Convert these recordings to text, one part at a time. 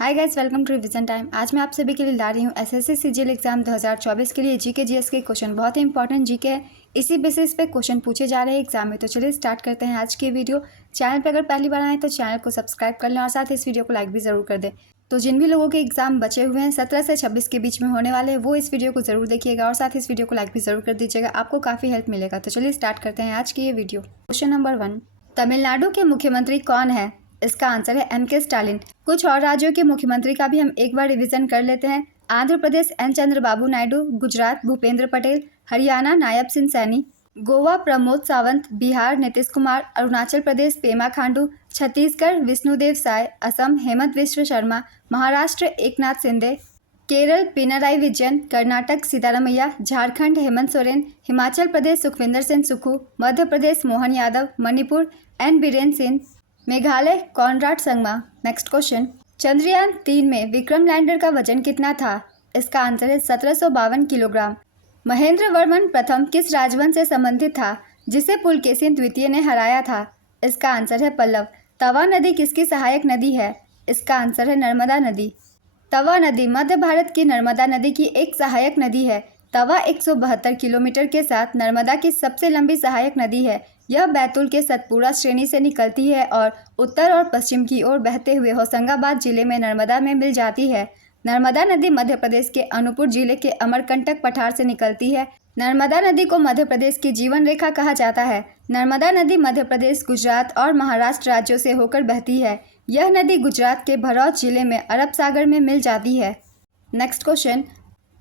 Hi guys, welcome to revision time. आज मैं आप सभी के लिए ला रही हूँ एसएससी सीजीएल एग्जाम 2024 के लिए जीके जीएस के क्वेश्चन। बहुत ही इंपॉर्टेंट जीके है, इसी बेसिस पे क्वेश्चन पूछे जा रहे हैं एग्जाम में। तो चलिए स्टार्ट करते हैं आज की वीडियो। चैनल पे अगर पहली बार आए तो चैनल को सब्सक्राइब कर लें और साथ ही इस वीडियो को लाइक भी ज़रूर कर दें। तो जिन भी लोगों के एग्जाम बचे हुए हैं 17 से 26 के बीच में होने वाले हैं, वो इस वीडियो को ज़रूर देखिएगा और साथ ही इस वीडियो को लाइक भी ज़रूर कर दीजिएगा, आपको काफ़ी हेल्प मिलेगा। तो चलिए स्टार्ट करते हैं आज की ये वीडियो। क्वेश्चन नंबर 1, तमिलनाडु के मुख्यमंत्री कौन है? इसका आंसर है एम के स्टालिन। कुछ और राज्यों के मुख्यमंत्री का भी हम एक बार रिवीजन कर लेते हैं। Andhra Pradesh N Chandrababu Naidu, Gujarat Bhupendra Patel, Haryana Nayab Singh Saini, Goa Pramod Sawant, Bihar Nitish Kumar, Arunachal Pradesh Pema Khandu, Chhattisgarh Vishnudeo Sai, Assam Hemant Biswa Sarma, Maharashtra Eknath Shinde, Kerala Pinarayi Vijayan, Karnataka Siddaramaiah, Jharkhand Hemant Soren, Himachal Pradesh Sukhvinder Singh Sukhu, Madhya Pradesh Mohan Yadav, Manipur N Biren Singh, Meghalaya Conrad Sangma. Next question, Chandrayaan 3 में विक्रम लैंडर का वजन कितना था? इसका आंसर है 1752 किलोग्राम। महेंद्र वर्मन प्रथम किस राजवंश से संबंधित था जिसे पुलकेशिन द्वितीय ने हराया था? इसका आंसर है पल्लव। तवा नदी किसकी सहायक नदी है? इसका आंसर है नर्मदा नदी। तवा नदी मध्य भारत की नर्मदा नदी की एक सहायक नदी है। तवा 172 किलोमीटर के साथ नर्मदा की सबसे लंबी सहायक नदी है। यह बैतूल के सतपुड़ा श्रेणी से निकलती है और उत्तर और पश्चिम की ओर बहते हुए होशंगाबाद जिले में नर्मदा में मिल जाती है। नर्मदा नदी मध्य प्रदेश के अनूपपुर जिले के अमरकंटक पठार से निकलती है। नर्मदा नदी को मध्य प्रदेश की जीवन रेखा कहा जाता है। नर्मदा नदी मध्य प्रदेश, गुजरात और महाराष्ट्र राज्यों से होकर बहती है। यह नदी गुजरात के भरौच जिले में अरब सागर में मिल जाती है। नेक्स्ट क्वेश्चन,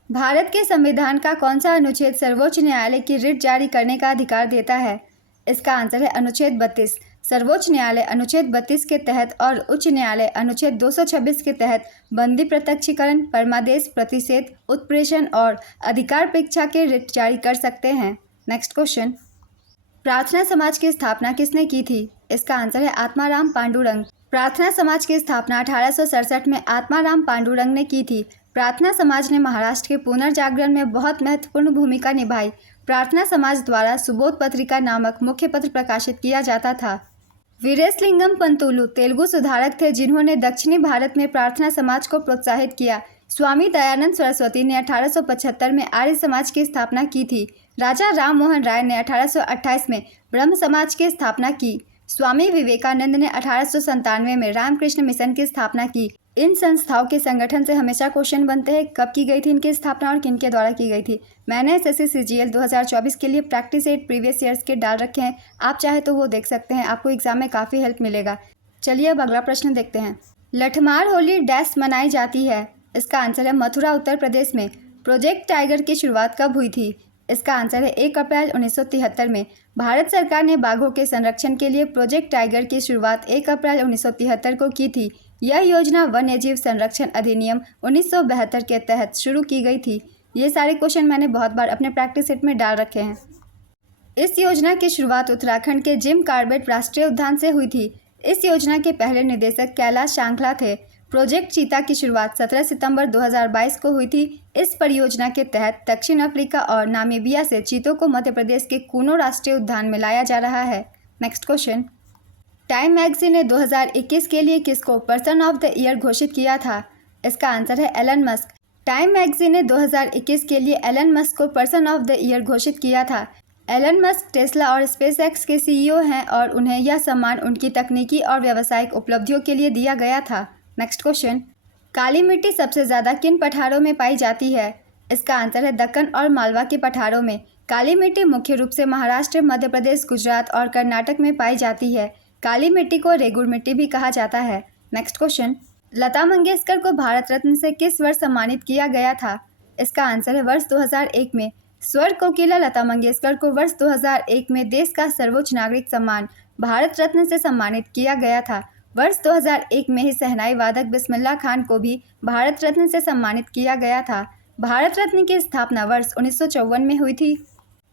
भारत के संविधान का कौन सा अनुच्छेद सर्वोच्च न्यायालय की रिट जारी करने का अधिकार देता है? इसका आंसर है अनुच्छेद 32। सर्वोच्च न्यायालय अनुच्छेद 32 के तहत और उच्च न्यायालय अनुच्छेद 226 के तहत बंदी, प्रत्यक्षीकरण, परमादेश, प्रतिषेध, उत्प्रेषण और अधिकारपेक्षा के रिट जारी कर सकते हैं। नेक्स्ट क्वेश्चन, प्रार्थना समाज की स्थापना किसने की थी? इसका आंसर है आत्माराम पांडुरंग। प्रार्थना समाज की स्थापना 1867 में आत्माराम पांडुरंग ने की थी। प्रार्थना समाज ने महाराष्ट्र के पुनर्जागरण में बहुत महत्वपूर्ण भूमिका निभाई। प्रार्थना समाज द्वारा सुबोध पत्रिका नामक मुख्य पत्र प्रकाशित किया जाता था। वीरेशलिंगम पंतुलु तेलुगु सुधारक थे जिन्होंने दक्षिणी भारत में प्रार्थना समाज को प्रोत्साहित किया। स्वामी दयानंद सरस्वती ने 1875 में आर्य समाज की स्थापना की थी। राजा राम मोहन राय ने 1828 में ब्रह्म समाज की स्थापना की। स्वामी विवेकानंद ने 1897 में रामकृष्ण मिशन की स्थापना की। इन संस्थाओं के संगठन से हमेशा क्वेश्चन बनते हैं, कब की गई थी इनकी स्थापना और किनके द्वारा की गई थी। मैंने एसएससी सीजीएल 2024 के लिए प्रैक्टिस 8 प्रीवियस ईयर्स के डाल रखे हैं, आप चाहे तो वो देख सकते हैं, आपको एग्जाम में काफ़ी हेल्प मिलेगा। चलिए अब अगला प्रश्न देखते हैं। लठमार होली डैश मनाई जाती है? इसका आंसर है मथुरा उत्तर प्रदेश में। प्रोजेक्ट टाइगर की शुरुआत कब हुई थी? इसका आंसर है 1 अप्रैल 1973 में। भारत सरकार ने बाघों के संरक्षण के लिए प्रोजेक्ट टाइगर की शुरुआत 1 अप्रैल 1973 को की थी। यह योजना वन्यजीव संरक्षण अधिनियम 1972 के तहत शुरू की गई थी। ये सारे क्वेश्चन मैंने बहुत बार अपने प्रैक्टिस सेट में डाल रखे हैं। इस योजना की शुरुआत उत्तराखंड के जिम कार्बेट राष्ट्रीय उद्यान से हुई थी। इस योजना के पहले निदेशक कैलाश शांखला थे। प्रोजेक्ट चीता की शुरुआत 17 सितंबर 2022 को हुई थी। इस परियोजना के तहत दक्षिण अफ्रीका और नामीबिया से चीतों को मध्य प्रदेश के कूनो राष्ट्रीय उद्यान में लाया जा रहा है। नेक्स्ट क्वेश्चन, टाइम मैगजीन ने 2021 के लिए किसको पर्सन ऑफ द ईयर घोषित किया था? इसका आंसर है एलन मस्क। टाइम मैगजीन ने 2021 के लिए एलन मस्क को पर्सन ऑफ द ईयर घोषित किया था। एलन मस्क टेस्ला और स्पेसएक्स के सीईओ हैं और उन्हें यह सम्मान उनकी तकनीकी और व्यावसायिक उपलब्धियों के लिए दिया गया था। नेक्स्ट क्वेश्चन, काली मिट्टी सबसे ज़्यादा किन पठारों में पाई जाती है? इसका आंसर है दक्कन और मालवा के पठारों में। काली मिट्टी मुख्य रूप से महाराष्ट्र, मध्य प्रदेश, गुजरात और कर्नाटक में पाई जाती है। काली मिट्टी को रेगुड़ मिट्टी भी कहा जाता है। नेक्स्ट क्वेश्चन, लता मंगेशकर को भारत रत्न से किस वर्ष सम्मानित किया गया था? इसका आंसर है वर्ष 2001 में। स्वर कोकिला लता मंगेशकर को वर्ष 2001 में देश का सर्वोच्च नागरिक सम्मान भारत रत्न से सम्मानित किया गया था। वर्ष 2001 में ही शहनाई वादक बिस्मिल्लाह खान को भी भारत रत्न से सम्मानित किया गया था। भारत रत्न की स्थापना वर्ष 1954 में हुई थी।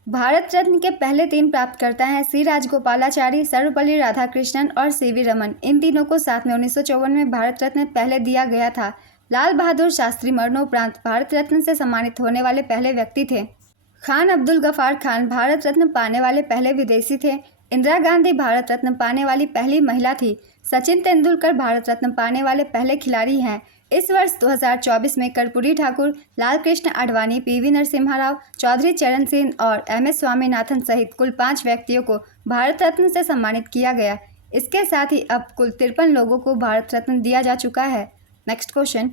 भारत रत्न के पहले 3 प्राप्तकर्ता हैं सी राजगोपालाचारी, सर्वपल्ली राधाकृष्णन और सीवी रमन। इन तीनों को साथ में 1954 में भारत रत्न पहले दिया गया था। लाल बहादुर शास्त्री मरणोपरांत भारत रत्न से सम्मानित होने वाले पहले व्यक्ति थे। खान अब्दुल गफार खान भारत रत्न पाने वाले पहले विदेशी थे। इंदिरा गांधी भारत रत्न पाने वाली पहली महिला थी। सचिन तेंदुलकर भारत रत्न पाने वाले पहले खिलाड़ी हैं। इस वर्ष 2024 में कर्पूरी ठाकुर, लालकृष्ण आडवाणी, पीवी नरसिम्हा राव, चौधरी चरण सिंह और MS स्वामीनाथन सहित कुल 5 व्यक्तियों को भारत रत्न से सम्मानित किया गया। इसके साथ ही अब कुल 53 लोगों को भारत रत्न दिया जा चुका है। नेक्स्ट क्वेश्चन,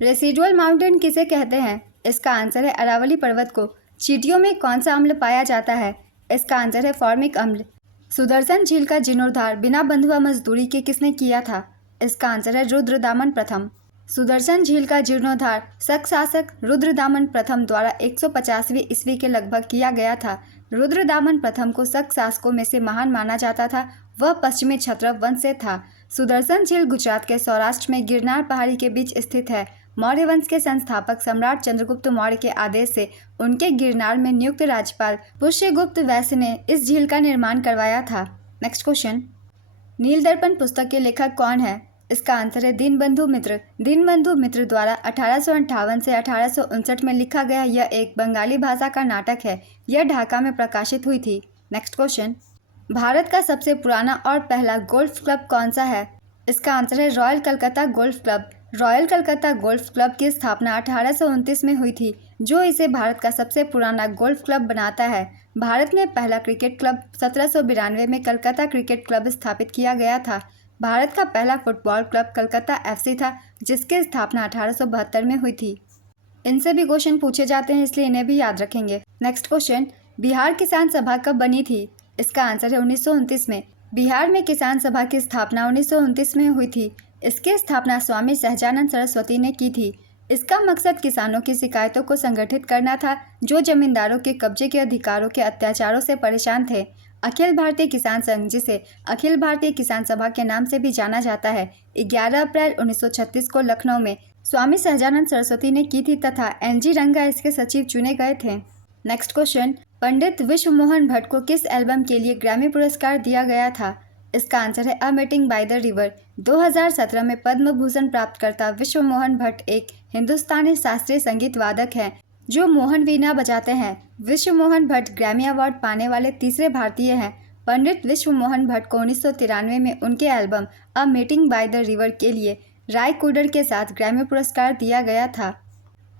रेसिडुअल माउंटेन किसे कहते हैं? इसका आंसर है अरावली पर्वत को। चींटियों में कौन सा अम्ल पाया जाता है? इसका आंसर है फॉर्मिक अम्ल। सुदर्शन झील का जीर्णोद्धार बिना बंधुआ मजदूरी के किसने किया था? इसका आंसर है रुद्रदामन प्रथम। सुदर्शन झील का जीर्णोद्धार शक शासक रुद्रदामन प्रथम द्वारा 150वीं ईस्वी के लगभग किया गया था। रुद्रदामन प्रथम को शक शासकों में से महान माना जाता था। वह पश्चिमी क्षत्रप वंश से था। सुदर्शन झील गुजरात के सौराष्ट्र में गिरनार पहाड़ी के बीच स्थित है। मौर्य वंश के संस्थापक सम्राट चंद्रगुप्त मौर्य के आदेश से उनके गिरनार में नियुक्त राज्यपाल पुष्यगुप्त वैश्य ने इस झील का निर्माण करवाया था। नेक्स्ट क्वेश्चन, नील दर्पण पुस्तक के लेखक कौन है? इसका आंसर है दीनबंधु मित्र। दीनबंधु मित्र द्वारा 1858 से 1859 में लिखा गया यह एक बंगाली भाषा का नाटक है। यह ढाका में प्रकाशित हुई थी। नेक्स्ट क्वेश्चन, भारत का सबसे पुराना और पहला गोल्फ क्लब कौन सा है? इसका आंसर है royal Calcutta golf club. Royal Calcutta golf club की स्थापना 1829 में हुई थी, जो इसे भारत का सबसे पुराना गोल्फ क्लब बनाता है। भारत में पहला क्रिकेट क्लब 1792 में कलकत्ता क्रिकेट क्लब स्थापित किया गया था। भारत का पहला फुटबॉल क्लब कलकत्ता FC था, जिसकी स्थापना 1872 में हुई थी। इनसे भी क्वेश्चन पूछे जाते हैं, इसलिए इन्हें भी याद रखेंगे। नेक्स्ट क्वेश्चन, बिहार किसान सभा कब बनी थी? इसका आंसर है 1929 में। बिहार में किसान सभा की स्थापना 1929 में हुई थी। इसकी स्थापना स्वामी सहजानंद सरस्वती ने की थी। इसका मकसद किसानों की शिकायतों को संगठित करना था, जो जमींदारों के कब्जे के अधिकारों के अत्याचारों से परेशान थे। अखिल भारतीय किसान संघ, जिसे अखिल भारतीय किसान सभा के नाम से भी जाना जाता है, 11 अप्रैल 1936 को लखनऊ में स्वामी सहजानंद सरस्वती ने की थी तथा NG रंगा इसके सचिव चुने गए थे। नेक्स्ट क्वेश्चन, पंडित विश्व मोहन भट्ट को किस एल्बम के लिए ग्रैमी पुरस्कार दिया गया था? इसका आंसर है a meeting by the river. 2017 में पद्म भूषण प्राप्तकर्ता विश्व मोहन भट्ट एक हिंदुस्तानी शास्त्रीय संगीत वादक हैं जो मोहन वीणा बजाते हैं। विश्व मोहन भट्ट ग्रैमी अवार्ड पाने वाले तीसरे भारतीय हैं। पंडित विश्व मोहन भट्ट को 1993 में उनके album a meeting by the river के लिए राय कुडर के साथ ग्रैमी पुरस्कार दिया गया था।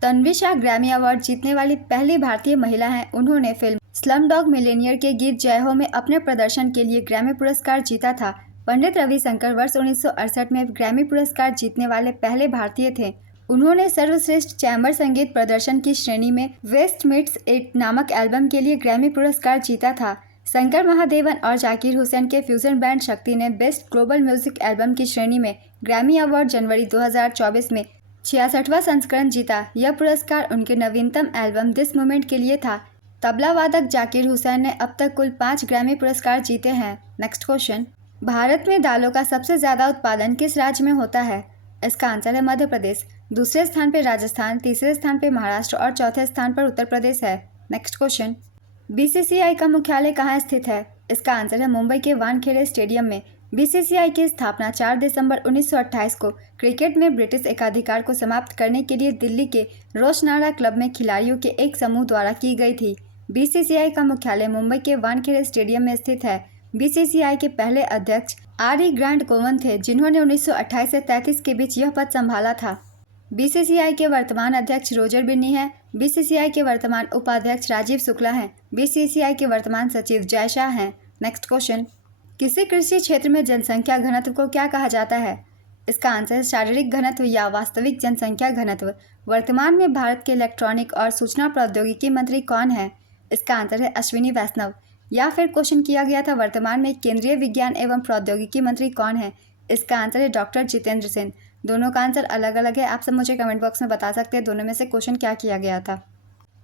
तन्वी शाह ग्रैमी अवार्ड जीतने वाली पहली भारतीय महिला हैं। उन्होंने फिल्म स्लमडॉग मिलियनेयर के गीत जय हो में अपने प्रदर्शन के लिए ग्रैमी पुरस्कार जीता था। पंडित रविशंकर वर्ष 1968 में ग्रैमी पुरस्कार जीतने वाले पहले भारतीय थे। उन्होंने सर्वश्रेष्ठ चैम्बर संगीत प्रदर्शन की श्रेणी में वेस्ट मीट्स इट नामक एल्बम के लिए ग्रैमी पुरस्कार जीता था। शंकर महादेवन और जाकिर हुसैन के फ्यूजन बैंड शक्ति ने बेस्ट ग्लोबल म्यूजिक एल्बम की श्रेणी में ग्रैमी अवार्ड जनवरी 2024 में 66वां संस्करण जीता। यह पुरस्कार उनके नवीनतम एल्बम दिस मोमेंट के लिए था। तबला वादक जाकिर हुसैन ने अब तक कुल 5 ग्रैमी पुरस्कार जीते हैं। नेक्स्ट क्वेश्चन, भारत में दालों का सबसे ज़्यादा उत्पादन किस राज्य में होता है? इसका आंसर है मध्य प्रदेश। दूसरे स्थान पर राजस्थान, तीसरे स्थान पर महाराष्ट्र और चौथे स्थान पर उत्तर प्रदेश है। नेक्स्ट क्वेश्चन, BCCI का मुख्यालय कहाँ स्थित है? इसका आंसर है मुंबई के वानखेड़े स्टेडियम में। BCCI की स्थापना 4 दिसंबर 1928 को क्रिकेट में ब्रिटिश एकाधिकार को समाप्त करने के लिए दिल्ली के रोशनारा क्लब में खिलाड़ियों के एक समूह द्वारा की गई थी। BCCI का मुख्यालय मुंबई के वानखेड़े स्टेडियम में स्थित है। BCCI के पहले अध्यक्ष RE ग्रांट कोवन थे, जिन्होंने 1928 से 33 के बीच यह पद संभाला था। BCCI के वर्तमान अध्यक्ष रोजर बिन्नी हैं। BCCI के वर्तमान उपाध्यक्ष राजीव शुक्ला हैं। BCCI के वर्तमान सचिव जय शाह हैं। नेक्स्ट क्वेश्चन, किसी कृषि क्षेत्र में जनसंख्या घनत्व को क्या कहा जाता है? इसका आंसर है शारीरिक घनत्व या वास्तविक जनसंख्या घनत्व। वर्तमान में भारत के इलेक्ट्रॉनिक और सूचना प्रौद्योगिकी मंत्री कौन है? इसका आंसर है अश्विनी वैष्णव। या फिर क्वेश्चन किया गया था वर्तमान में केंद्रीय विज्ञान एवं प्रौद्योगिकी मंत्री कौन है? इसका आंसर है डॉक्टर जितेंद्र सिंह। दोनों का आंसर अलग अलग है। आप सब मुझे कमेंट बॉक्स में बता सकते हैं दोनों में से क्वेश्चन क्या किया गया था।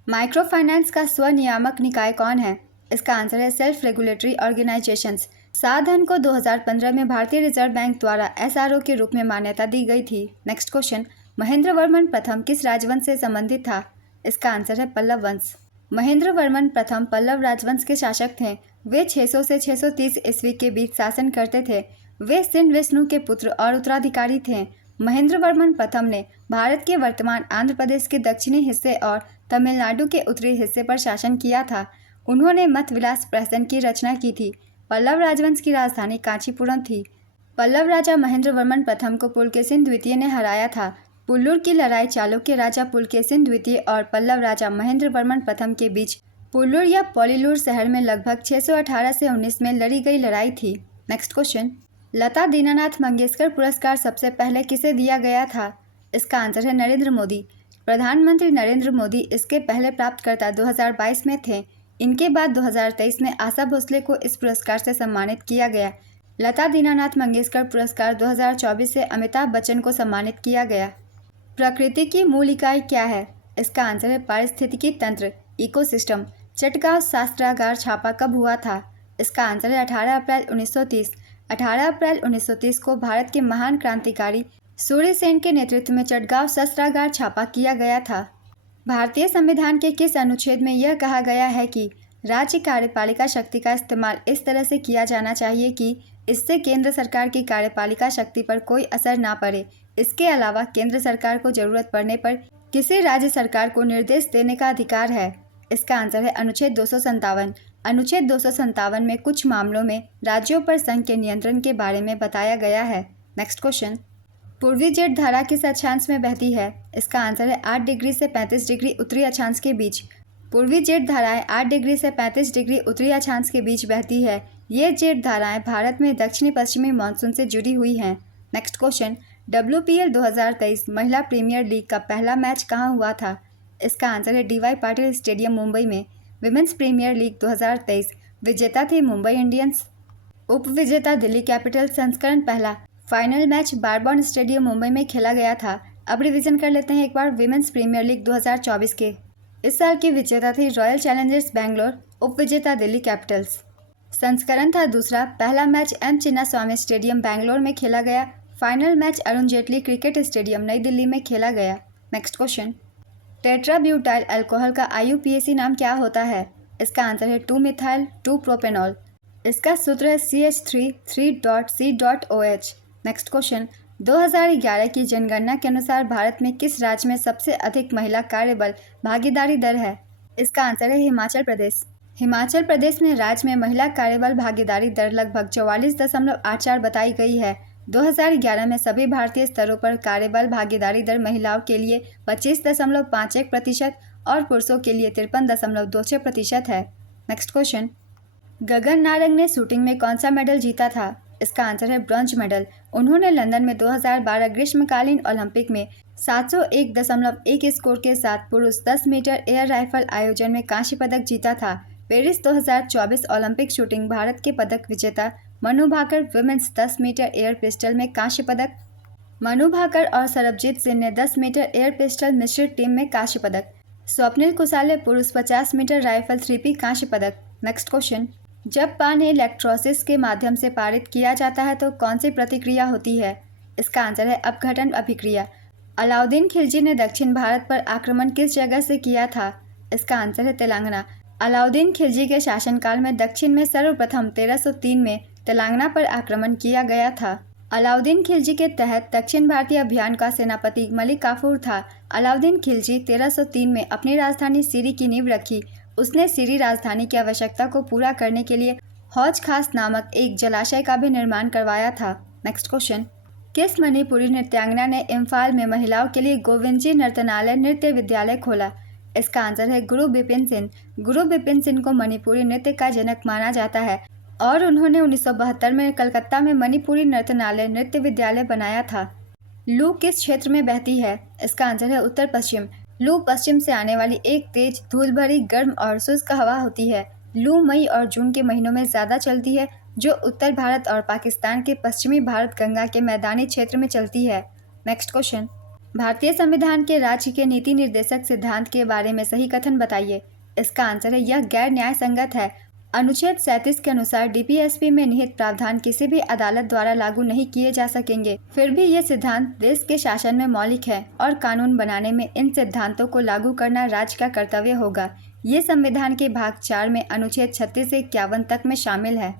माइक्रो फाइनेंस का स्वनियामक निकाय कौन है? इसका आंसर है सेल्फ रेगुलेटरी ऑर्गेनाइजेशंस। साधन को 2015 में भारतीय रिजर्व बैंक द्वारा SRO के रूप में मान्यता दी गई थी। नेक्स्ट क्वेश्चन, महेंद्र वर्मन प्रथम किस राजवंश से संबंधित था? इसका आंसर है पल्लव वंश। महेंद्र वर्मन प्रथम पल्लव राजवंश के शासक थे। वे 600 से 630 ईस्वी के बीच शासन करते थे। वे सिंध विष्णु के पुत्र और उत्तराधिकारी थे। महेंद्र वर्मन प्रथम ने भारत के वर्तमान आंध्र प्रदेश के दक्षिणी हिस्से और तमिलनाडु के उत्तरी हिस्से पर शासन किया था। उन्होंने मत विलास प्रहसन की रचना की थी। पल्लव राजवंश की राजधानी कांचीपुरम थी। पल्लव राजा महेंद्र वर्मन प्रथम को पुलकेशिन द्वितीय ने हराया था। पुल्लुर की लड़ाई चालुक्य राजा पुलकेशिन द्वितीय और पल्लव राजा महेंद्र वर्मन प्रथम के बीच पुल्लुर या पोलिलुर शहर में लगभग 618 से 19 में लड़ी गई लड़ाई थी। नेक्स्ट क्वेश्चन, लता दीनानाथ मंगेशकर पुरस्कार सबसे पहले किसे दिया गया था? इसका आंसर है नरेंद्र मोदी। प्रधानमंत्री नरेंद्र मोदी इसके पहले प्राप्तकर्ता 2022 में थे। इनके बाद 2023 में आशा भोसले को इस पुरस्कार से सम्मानित किया गया। लता दीनानाथ मंगेशकर पुरस्कार 2024 से अमिताभ बच्चन को सम्मानित किया गया। प्रकृति की मूल इकाई क्या है? इसका आंसर है पारिस्थितिकी तंत्र, इकोसिस्टम। चटगांव शस्त्रागार छापा कब हुआ था? इसका आंसर है 18 अप्रैल 1930। 18 अप्रैल 1930 को भारत के महान क्रांतिकारी सूर्य सेन के नेतृत्व में चटगांव शस्त्रागार छापा किया गया था। भारतीय संविधान के किस अनुच्छेद में यह कहा गया है कि राज्य कार्यपालिका शक्ति का इस्तेमाल इस तरह से किया जाना चाहिए कि इससे केंद्र सरकार की कार्यपालिका शक्ति पर कोई असर ना पड़े? इसके अलावा केंद्र सरकार को जरूरत पड़ने पर किसी राज्य सरकार को निर्देश देने का अधिकार है? इसका आंसर है अनुच्छेद 257। अनुच्छेद 257 में कुछ मामलों में राज्यों पर संघ के नियंत्रण के बारे में बताया गया है। नेक्स्ट क्वेश्चन, पूर्वी जेट धारा किस अक्षांश में बहती है? इसका आंसर है 8 डिग्री से 35 डिग्री उत्तरी अक्षांश के बीच। पूर्वी जेट धाराएं 8 डिग्री से 35 डिग्री उत्तरी अक्षांश के बीच बहती है। ये जेट धाराएं भारत में दक्षिणी पश्चिमी मानसून से जुड़ी हुई हैं। नेक्स्ट क्वेश्चन, WPL 2023 महिला प्रीमियर लीग का पहला मैच कहाँ हुआ था? इसका आंसर है DY पाटिल स्टेडियम मुंबई में। विमेंस प्रीमियर लीग 2023 विजेता थी मुंबई इंडियंस, उप विजेता दिल्ली कैपिटल। संस्करण पहला फाइनल मैच बारबॉन स्टेडियम मुंबई में खेला गया था। अब रिवीजन कर लेते हैं एक बार विमेंस प्रीमियर लीग 2024 के। इस साल की विजेता थी रॉयल चैलेंजर्स बैंगलोर, उप विजेता दिल्ली कैपिटल्स। संस्करण था दूसरा, पहला match M Chinnaswamy stadium Bangalore में खेला गया। Final match Arun Jaitley cricket stadium नई दिल्ली में खेला गया। नेक्स्ट क्वेश्चन, टेट्राब्यूटाइल अल्कोहल का IUPAC नाम क्या होता है? इसका आंसर है 2-मिथाइल 2-प्रोपेनॉल। इसका सूत्र है CH3 3.C.OH। नेक्स्ट क्वेश्चन, 2011 की जनगणना के अनुसार भारत में किस राज्य में सबसे अधिक महिला कार्यबल भागीदारी दर है? इसका आंसर है हिमाचल प्रदेश। हिमाचल प्रदेश में राज्य में महिला कार्यबल भागीदारी दर लगभग 44.84 बताई गई है। 2011 में सभी भारतीय स्तरों पर कार्यबल भागीदारी दर महिलाओं के लिए 25.51% और पुरुषों के लिए 53.26% है। नेक्स्ट क्वेश्चन, गगन नारंग ने शूटिंग में कौन सा मेडल जीता था? इसका आंसर है ब्रॉन्ज मेडल। उन्होंने लंदन में 2012 ग्रीष्मकालीन ओलंपिक में 701.1 स्कोर के साथ पुरुष 10 मीटर एयर राइफल आयोजन में कांस्य पदक जीता था। पेरिस 2024 ओलंपिक शूटिंग भारत के पदक विजेता Manu Bhaker women's 10 metre air pistol में कांस्य पदक। मनु भाकर और सरबजीत सिंह ने 10 मीटर एयर पिस्टल मिश्रित टीम में कांस्य पदक। स्वप्निल कुसाले पुरुष 50 मीटर राइफल 3P कांस्य पदक। नेक्स्ट क्वेश्चन, जब पानी इलेक्ट्रोसिस के माध्यम से पारित किया जाता है तो कौन सी प्रतिक्रिया होती है? इसका आंसर है अपघटन अभिक्रिया। अलाउद्दीन खिलजी ने दक्षिण भारत पर आक्रमण किस जगह से किया था? इसका आंसर है तेलंगाना। अलाउद्दीन खिलजी के शासनकाल में दक्षिण में सर्वप्रथम 1303 में तेलंगाना पर आक्रमण किया गया था। अलाउद्दीन खिलजी के तहत दक्षिण भारतीय अभियान का सेनापति मलिक काफूर था। अलाउद्दीन खिलजी 1303 में अपनी राजधानी सीरी की नींव रखी। उसने सीरी राजधानी की आवश्यकता को पूरा करने के लिए हौज खास नामक एक जलाशय का भी निर्माण करवाया था। नेक्स्ट क्वेश्चन, किस मणिपुरी नृत्यांगना ने इम्फाल में महिलाओं के लिए गोविंदजी नर्तनालय नृत्य विद्यालय खोला? इसका आंसर है गुरु बिपिन सिंह। गुरु बिपिन सिंह को मणिपुरी नृत्य का जनक माना जाता है और उन्होंने 1972 में कलकत्ता में मणिपुरी नर्तनालय नृत्य विद्यालय बनाया था। लू किस क्षेत्र में बहती है? इसका आंसर है उत्तर पश्चिम। लू पश्चिम से आने वाली एक तेज धूल भरी गर्म और शुष्क हवा होती है। लू मई और जून के महीनों में ज़्यादा चलती है, जो उत्तर भारत और पाकिस्तान के पश्चिमी भारत गंगा के मैदानी क्षेत्र में चलती है। नेक्स्ट क्वेश्चन, भारतीय संविधान के राज्य के नीति निर्देशक सिद्धांत के बारे में सही कथन बताइए। इसका आंसर है यह गैर न्याय संगत है। अनुच्छेद 37 के अनुसार DPSP में निहित प्रावधान किसी भी अदालत द्वारा लागू नहीं किए जा सकेंगे। फिर भी ये सिद्धांत देश के शासन में मौलिक है और कानून बनाने में इन सिद्धांतों को लागू करना राज्य का कर्तव्य होगा। ये संविधान के भाग 4 में अनुच्छेद 36 से 51 तक में शामिल है।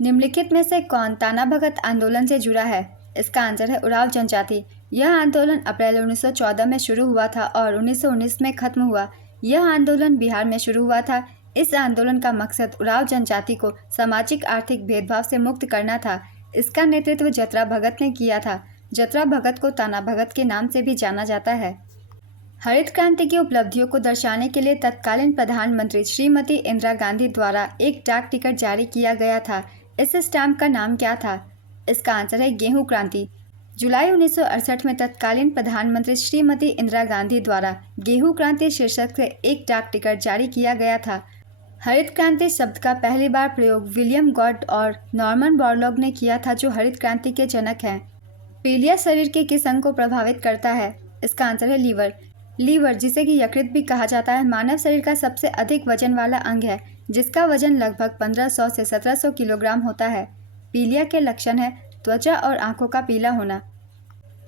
निम्नलिखित में से कौन ताना भगत आंदोलन से जुड़ा है? इसका आंसर है उरांव जनजाति। यह आंदोलन अप्रैल 1914 में शुरू हुआ था और 1919 में खत्म हुआ। यह आंदोलन बिहार में शुरू हुआ था। इस आंदोलन का मकसद उरांव जनजाति को सामाजिक आर्थिक भेदभाव से मुक्त करना था। इसका नेतृत्व जतरा भगत ने किया था। जतरा भगत को ताना भगत के नाम से भी जाना जाता है। हरित क्रांति की उपलब्धियों को दर्शाने के लिए तत्कालीन प्रधानमंत्री श्रीमती इंदिरा गांधी द्वारा एक डाक टिकट जारी किया गया था। इस स्टैम्प का नाम क्या था? इसका आंसर है गेहूं क्रांति। जुलाई 1968 में तत्कालीन प्रधानमंत्री श्रीमती इंदिरा गांधी द्वारा गेहूं क्रांति शीर्षक से एक डाक टिकट जारी किया गया था। हरित क्रांति शब्द का पहली बार प्रयोग विलियम गॉड और नॉर्मन बोरलॉग ने किया था, जो हरित क्रांति के जनक हैं। पीलिया शरीर के किस अंग को प्रभावित करता है? इसका आंसर है लीवर। लीवर, जिसे कि यकृत भी कहा जाता है, मानव शरीर का सबसे अधिक वजन वाला अंग है, जिसका वजन लगभग 1500 से 1700 किलोग्राम होता है। पीलिया के लक्षण है त्वचा और आंखों का पीला होना।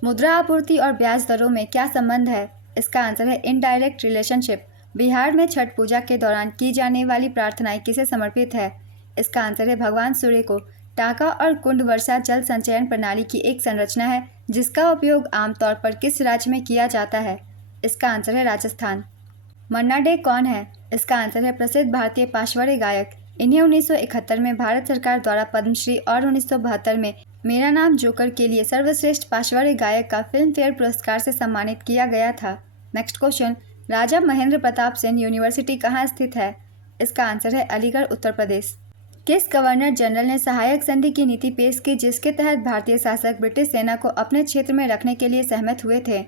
मुद्रा आपूर्ति और ब्याज दरों में क्या संबंध है? इसका आंसर है इनडायरेक्ट रिलेशनशिप। बिहार में छठ पूजा के दौरान की जाने वाली प्रार्थनाएं किसे समर्पित है? इसका आंसर है भगवान सूर्य को। टाका और कुंड वर्षा जल संचयन प्रणाली की एक संरचना है, जिसका उपयोग आमतौर पर किस राज्य में किया जाता है? इसका आंसर है राजस्थान। मन्ना डे कौन है? इसका आंसर है प्रसिद्ध भारतीय पार्श्ववाद्य गायक। इन्हें 1971 में भारत सरकार द्वारा पद्मश्री और 1972 में मेरा नाम जोकर के लिए सर्वश्रेष्ठ पार्श्ववाद्य गायक का फिल्म फेयर पुरस्कार से सम्मानित किया गया था। नेक्स्ट क्वेश्चन, राजा महेंद्र प्रताप सिंह यूनिवर्सिटी कहाँ स्थित है? इसका आंसर है अलीगढ़, उत्तर प्रदेश। किस गवर्नर जनरल ने सहायक संधि की नीति पेश की, जिसके तहत भारतीय शासक ब्रिटिश सेना को अपने क्षेत्र में रखने के लिए सहमत हुए थे?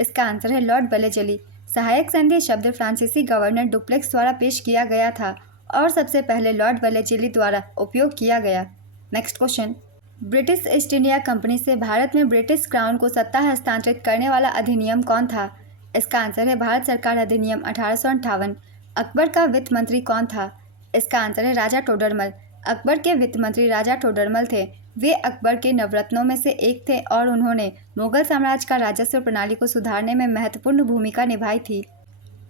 इसका आंसर है लॉर्ड वेलेजली। सहायक संधि शब्द फ्रांसीसी गवर्नर डुप्लेक्स द्वारा पेश किया गया था और सबसे पहले लॉर्ड वेलेजली द्वारा उपयोग किया गया। Next question, British east India company से भारत में ब्रिटिश क्राउन को सत्ता हस्तांतरित करने वाला अधिनियम कौन था? इसका आंसर है भारत सरकार अधिनियम 1858। अकबर का वित्त मंत्री कौन था? इसका आंसर है राजा टोडरमल। अकबर के वित्त मंत्री राजा टोडरमल थे। वे अकबर के नवरत्नों में से एक थे और उन्होंने मुगल साम्राज्य का राजस्व प्रणाली को सुधारने में महत्वपूर्ण भूमिका निभाई थी।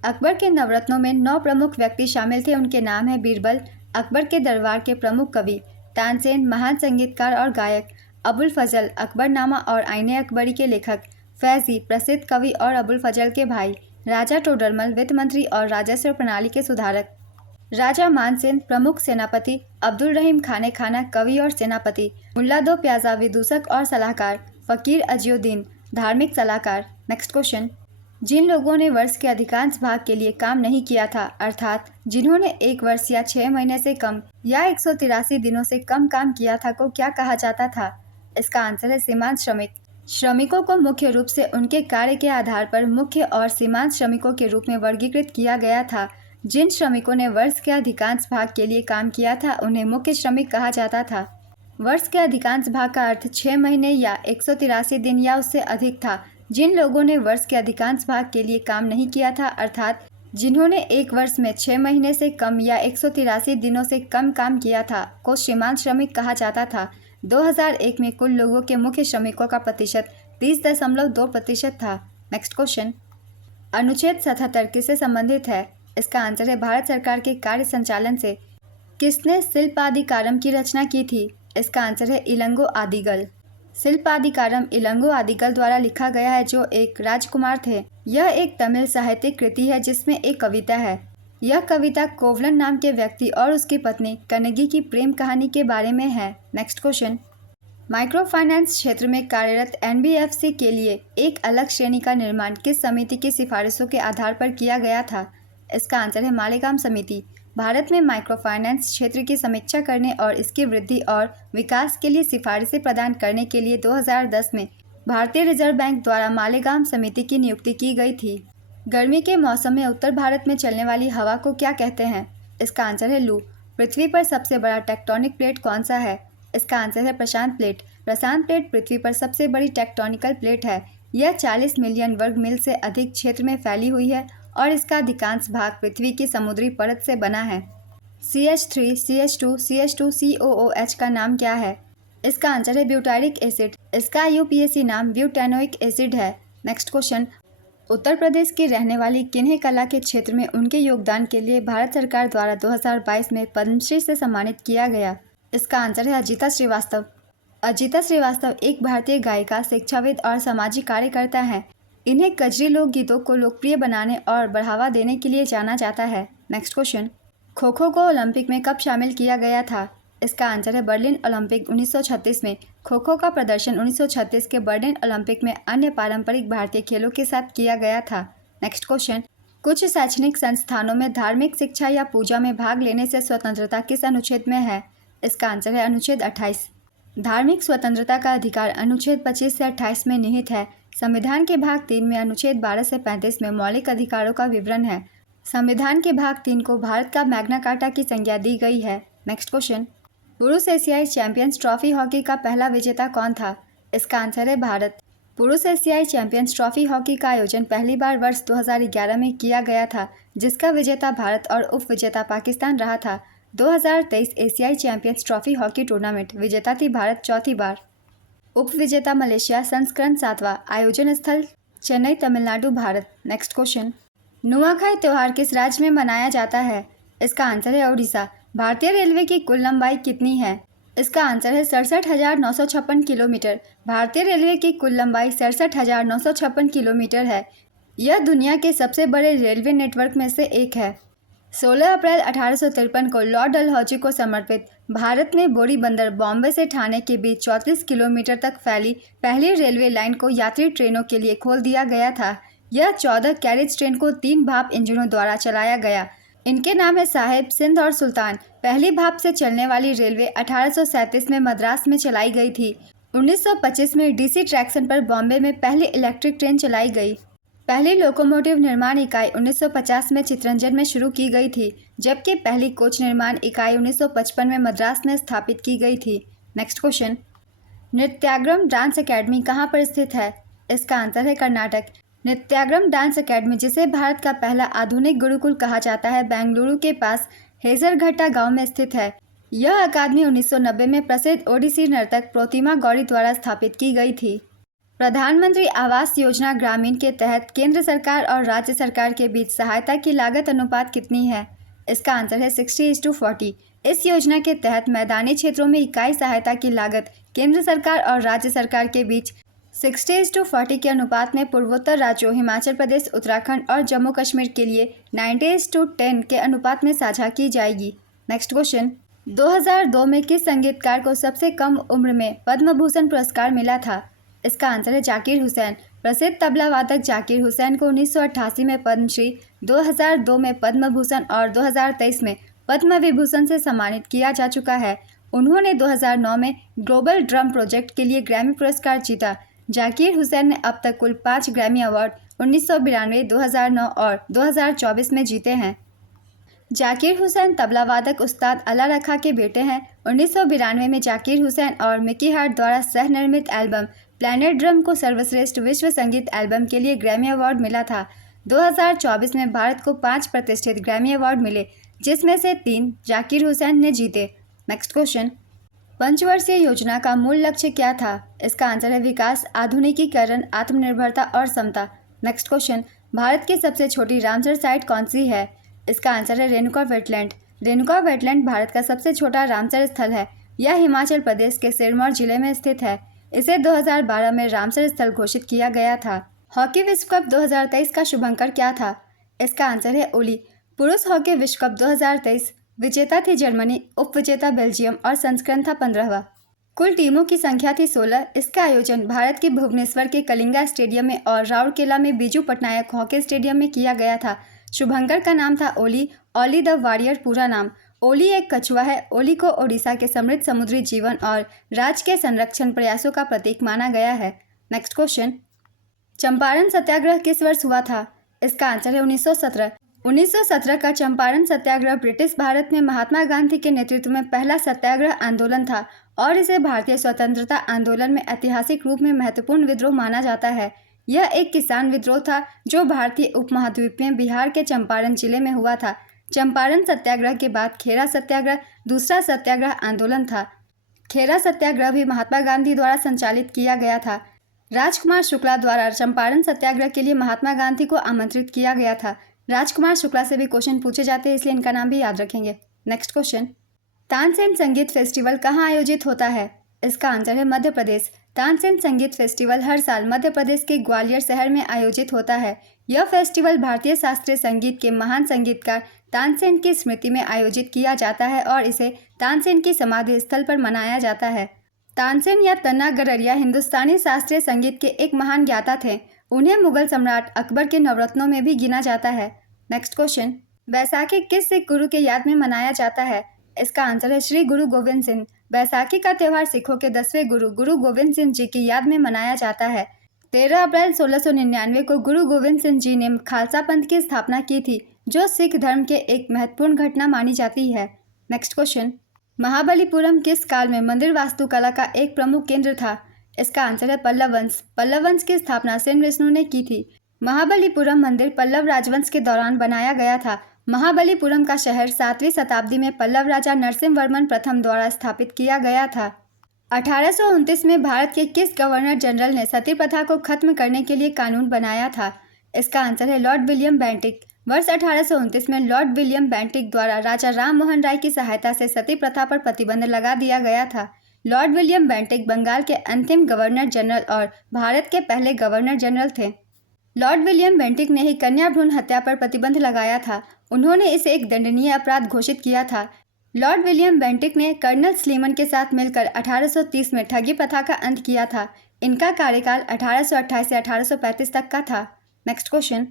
अकबर के नवरत्नों में 9 प्रमुख व्यक्ति शामिल थे। उनके नाम हैं बीरबल, अकबर के दरबार के प्रमुख कवि, तानसेन, महान संगीतकार और गायक, अबुल फजल, अकबरनामा और आईने अकबरी के लेखक, फैजी, प्रसिद्ध कवि और अबुल फजल के भाई, राजा टोडरमल, वित्त मंत्री और राजस्व प्रणाली के सुधारक, राजा मानसिंह, प्रमुख सेनापति, अब्दुल रहीम खाने खाना, कवि और सेनापति, मुल्ला दो प्याजा, विदूषक और सलाहकार, फकीर अजियुद्दीन, धार्मिक सलाहकार। नेक्स्ट क्वेश्चन, जिन लोगों ने वर्ष के अधिकांश भाग के लिए काम नहीं किया था, अर्थात जिन्होंने 1 वर्ष या 6 महीने से कम या 183 दिनों से कम काम किया था, को क्या कहा जाता था? इसका आंसर है सीमांत श्रमिक। श्रमिकों को मुख्य रूप से उनके कार्य के आधार पर मुख्य और सीमांत श्रमिकों के रूप में वर्गीकृत किया गया था। जिन श्रमिकों ने वर्ष के अधिकांश भाग के लिए काम किया था, उन्हें मुख्य श्रमिक कहा जाता था। वर्ष के अधिकांश भाग का अर्थ 6 महीने या 183 दिन या उससे अधिक था। जिन लोगों ने वर्ष के अधिकांश भाग के लिए काम नहीं किया था, अर्थात जिन्होंने 1 वर्ष में 6 महीने से कम या 183 दिनों से कम काम किया था, को सीमांत श्रमिक कहा जाता था। 2001 में कुल लोगों के मुख्य श्रमिकों का प्रतिशत 30.2% था। नेक्स्ट क्वेश्चन, अनुच्छेद 77 किससे संबंधित है? इसका आंसर है भारत सरकार के कार्य संचालन से। किसने शिल्पाधिकारम की रचना की थी? इसका आंसर है इलंगो आदिगल। शिल्पाधिकारम इलंगो आदिगल द्वारा लिखा गया है, जो एक राजकुमार थे। यह एक तमिल साहित्यिक कृति है जिसमें एक कविता है। यह कविता कोवलन नाम के व्यक्ति और उसकी पत्नी कनगी की प्रेम कहानी के बारे में है। नेक्स्ट क्वेश्चन, माइक्रो फाइनेंस क्षेत्र में कार्यरत एनबीएफसी के लिए एक अलग श्रेणी का निर्माण किस समिति की सिफारिशों के आधार पर किया गया था? इसका आंसर है मालेगाम समिति। भारत में माइक्रो फाइनेंस क्षेत्र की समीक्षा करने और इसकी वृद्धि और विकास के लिए सिफारिशें प्रदान करने के लिए 2010 में भारतीय रिजर्व बैंक द्वारा मालेगाम समिति की नियुक्ति की गई थी। गर्मी के मौसम में उत्तर भारत में चलने वाली हवा को क्या कहते हैं? इसका आंसर है लू। पृथ्वी पर सबसे बड़ा टेक्टोनिक प्लेट कौन सा है? इसका आंसर है प्रशांत प्लेट। प्रशांत प्लेट पृथ्वी पर सबसे बड़ी टेक्टोनिकल प्लेट है। यह 40 मिलियन वर्ग मील से अधिक क्षेत्र में फैली हुई है और इसका अधिकांश भाग पृथ्वी की समुद्री परत से बना है। CH3, CH2, CH2, COOH का नाम क्या है? इसका आंसर है ब्यूटारिक एसिड। इसका IUPAC नाम ब्यूटेनोइक एसिड है। नेक्स्ट क्वेश्चन, उत्तर प्रदेश की रहने वाली किन्हीं कला के क्षेत्र में उनके योगदान के लिए भारत सरकार द्वारा 2022 में पद्मश्री से सम्मानित किया गया? इसका आंसर है अजिता श्रीवास्तव। अजिता श्रीवास्तव एक भारतीय गायिका, शिक्षाविद और सामाजिक कार्यकर्ता हैं। इन्हें कजरी लोकगीतों को लोकप्रिय बनाने और बढ़ावा देने के लिए जाना जाता है। नेक्स्ट क्वेश्चन, खो खो को ओलंपिक में कब शामिल किया गया था? इसका आंसर है बर्लिन ओलंपिक 1936 में। खो खो का प्रदर्शन 1936 के बर्लिन ओलंपिक में अन्य पारंपरिक भारतीय खेलों के साथ किया गया था। नेक्स्ट क्वेश्चन, कुछ शैक्षणिक संस्थानों में धार्मिक शिक्षा या पूजा में भाग लेने से स्वतंत्रता किस अनुच्छेद में है? इसका आंसर है अनुच्छेद 28। धार्मिक स्वतंत्रता का अधिकार अनुच्छेद 25 से 28 में निहित है। संविधान के भाग 3 में अनुच्छेद 12 से 35 में मौलिक अधिकारों का विवरण है। संविधान के भाग 3 को भारत का मैग्ना कार्टा की संज्ञा दी गई है। नेक्स्ट क्वेश्चन, पुरुष एशियाई चैंपियंस ट्रॉफी हॉकी का पहला विजेता कौन था? इसका आंसर है भारत। पुरुष एशियाई चैंपियंस ट्रॉफी हॉकी का आयोजन पहली बार वर्ष 2011 में किया गया था, जिसका विजेता भारत और उप विजेता पाकिस्तान रहा था। 2023 एशियाई चैंपियंस ट्रॉफी हॉकी टूर्नामेंट विजेता थी भारत चौथी बार। उप विजेता मलेशिया, संस्करण 7वां, आयोजन स्थल चेन्नई तमिलनाडु भारत। नेक्स्ट क्वेश्चन, नुआखाई त्यौहार किस राज्य में मनाया जाता है? इसका आंसर है ओडिशा। भारतीय रेलवे की कुल लंबाई कितनी है? इसका आंसर है 67,956 किलोमीटर। भारतीय रेलवे की कुल लंबाई 67,956 किलोमीटर है। यह दुनिया के सबसे बड़े रेलवे नेटवर्क में से एक है। 16 अप्रैल 1853 को लॉर्ड डलहौजी को समर्पित भारत में बोरी बंदर बॉम्बे से ठाणे के बीच 34 किलोमीटर तक फैली पहली रेलवे लाइन को यात्री ट्रेनों के लिए खोल दिया गया था। यह 14 कैरेज ट्रेन को 3 भाप इंजनों द्वारा चलाया गया। इनके नाम है साहिब, सिंध और सुल्तान। पहली भाप से चलने वाली रेलवे 1837 में मद्रास में चलाई गई थी। 1925 में डीसी ट्रैक्शन पर बॉम्बे में पहली इलेक्ट्रिक ट्रेन चलाई गई। पहली लोकोमोटिव निर्माण इकाई 1950 में चित्तरंजन में शुरू की गई थी, जबकि पहली कोच निर्माण इकाई 1955 में मद्रास में स्थापित की गई थी। नेक्स्ट क्वेश्चन, नृत्याग्रम डांस अकेडमी कहाँ पर स्थित है? इसका आंसर है कर्नाटक। नृत्याग्रम डांस अकेडमी, जिसे भारत का पहला आधुनिक गुरुकुल कहा जाता है, बेंगलुरु के पास हेजरघट्टा गांव में स्थित है। यह अकादमी 1990 में प्रसिद्ध ओडिसी नर्तक प्रोतिमा गौरी द्वारा स्थापित की गई थी। प्रधानमंत्री आवास योजना ग्रामीण के तहत केंद्र सरकार और राज्य सरकार के बीच सहायता की लागत अनुपात कितनी है? इसका आंसर है 60:40। इस योजना के तहत मैदानी क्षेत्रों में इकाई सहायता की लागत केंद्र सरकार और राज्य सरकार के बीच 60:40 के अनुपात में पूर्वोत्तर राज्यों हिमाचल प्रदेश, उत्तराखंड और जम्मू कश्मीर के लिए 90:10 के अनुपात में साझा की जाएगी। नेक्स्ट क्वेश्चन, 2002 में किस संगीतकार को सबसे कम उम्र में पद्म भूषण पुरस्कार मिला था? इसका आंसर है जाकिर हुसैन। प्रसिद्ध तबला वादक जाकिर हुसैन को 1988 में पद्मश्री, 2002 में पद्म भूषण और 2023 में पद्म विभूषण से सम्मानित किया जा चुका है। उन्होंने 2009 में ग्लोबल ड्रम प्रोजेक्ट के लिए ग्रैमी पुरस्कार जीता। जाकिर हुसैन ने अब तक कुल 5 ग्रैमी अवार्ड 1992, 2009 और 2024 में जीते हैं। जाकिर हुसैन तबला वादक उस्ताद अला रखा के बेटे हैं। 1992 में जाकिर हुसैन और मिकी हार्ट द्वारा सह निर्मित एल्बम प्लैनेट ड्रम को सर्वश्रेष्ठ विश्व संगीत एल्बम के लिए ग्रैमी अवार्ड मिला था। 2024 में भारत को 5 प्रतिष्ठित ग्रैमी अवार्ड मिले, जिसमें से 3 जाकिर हुसैन ने जीते। नेक्स्ट क्वेश्चन, पंचवर्षीय योजना का मूल लक्ष्य क्या था? इसका आंसर है विकास, आधुनिकीकरण, आत्मनिर्भरता और समता। नेक्स्ट क्वेश्चन, भारत की सबसे छोटी रामसर साइट कौन सी है? इसका आंसर है रेणुका वेटलैंड। रेणुका वेटलैंड भारत का सबसे छोटा रामसर स्थल है। यह हिमाचल प्रदेश के सिरमौर जिले में स्थित है। इसे 2012 में रामसर स्थल घोषित किया गया था। हॉकी विश्व कप 2023 का शुभंकर क्या था? इसका आंसर है ओली। पुरुष हॉकी विश्व कप 2023 विजेता थी जर्मनी, उप विजेता बेल्जियम और संस्करण था 15वां। कुल टीमों की संख्या थी 16। इसका आयोजन भारत के भुवनेश्वर के कलिंगा स्टेडियम में और राउरकेला में बीजू पटनायक हॉकी स्टेडियम में किया गया था। शुभंकर का नाम था ओली, ऑली द वॉरियर पूरा नाम। ओली एक कछुआ है। ओली को ओडिशा के समृद्ध समुद्री जीवन और राज्य के संरक्षण प्रयासों का प्रतीक माना गया है। नेक्स्ट क्वेश्चन, चंपारण सत्याग्रह किस वर्ष हुआ था? इसका आंसर है 1917। 1917 का चंपारण सत्याग्रह ब्रिटिश भारत में महात्मा गांधी के नेतृत्व में पहला सत्याग्रह आंदोलन था और इसे भारतीय स्वतंत्रता आंदोलन में ऐतिहासिक रूप में महत्वपूर्ण विद्रोह माना जाता है। यह एक किसान विद्रोह था जो भारतीय उपमहाद्वीप में बिहार के चंपारण जिले में हुआ था। चंपारण सत्याग्रह के बाद खेरा सत्याग्रह दूसरा सत्याग्रह आंदोलन था। खेरा सत्याग्रह भी महात्मा गांधी द्वारा संचालित किया गया था। राजकुमार शुक्ला द्वारा चंपारण सत्याग्रह के लिए महात्मा गांधी को आमंत्रित किया गया था। राजकुमार शुक्ला से भी क्वेश्चन पूछे जाते हैं, इसलिए इनका नाम भी याद रखेंगे। नेक्स्ट क्वेश्चन, तानसेन संगीत फेस्टिवल कहाँ आयोजित होता है? इसका आंसर है मध्य प्रदेश। तानसेन संगीत फेस्टिवल हर साल मध्य प्रदेश के ग्वालियर शहर में आयोजित होता है। यह फेस्टिवल भारतीय शास्त्रीय संगीत के महान संगीतकार तानसेन की स्मृति में आयोजित किया जाता है और इसे तानसेन की समाधि स्थल पर मनाया जाता है। तानसेन या तन्ना गररिया हिंदुस्तानी शास्त्रीय संगीत के एक महान ज्ञाता थे। उन्हें मुगल सम्राट अकबर के नवरत्नों में भी गिना जाता है। नेक्स्ट क्वेश्चन, बैसाखी किस सिख गुरु के याद में मनाया जाता है? इसका आंसर है श्री गुरु गोविंद सिंह। बैसाखी का त्यौहार सिखों के 10वें गुरु गुरु गोविंद सिंह जी की याद में मनाया जाता है। 13 अप्रैल 1699 को गुरु गोविंद सिंह जी ने खालसा पंथ की स्थापना की थी, जो सिख धर्म के एक महत्वपूर्ण घटना मानी जाती है। नेक्स्ट क्वेश्चन, महाबलीपुरम किस काल में मंदिर वास्तुकला का एक प्रमुख केंद्र था? इसका आंसर है पल्लव वंश। पल्लव वंश की स्थापना सेन विष्णु ने की थी। महाबलीपुरम मंदिर पल्लव राजवंश के दौरान बनाया गया था। महाबलीपुरम का शहर 7वीं शताब्दी में पल्लव राजा नरसिंहवर्मन प्रथम द्वारा स्थापित किया गया था। 1829 में भारत के किस गवर्नर जनरल ने सती प्रथा को खत्म करने के लिए कानून बनाया था? इसका आंसर है लॉर्ड विलियम बेंटिक। वर्ष 1829 में लॉर्ड विलियम बेंटिक द्वारा राजा राम मोहन राय की सहायता से सती प्रथा पर प्रतिबंध लगा दिया गया था। लॉर्ड विलियम बेंटिक बंगाल के अंतिम गवर्नर जनरल और भारत के पहले गवर्नर जनरल थे। लॉर्ड विलियम बेंटिक ने ही कन्या भ्रूण हत्या पर प्रतिबंध लगाया था। उन्होंने इसे एक दंडनीय अपराध घोषित किया था। लॉर्ड विलियम बेंटिक ने कर्नल स्लीमन के साथ मिलकर 1830 में ठगी प्रथा का अंत किया था। इनका कार्यकाल 1828 से 1835 तक का था। नेक्स्ट क्वेश्चन,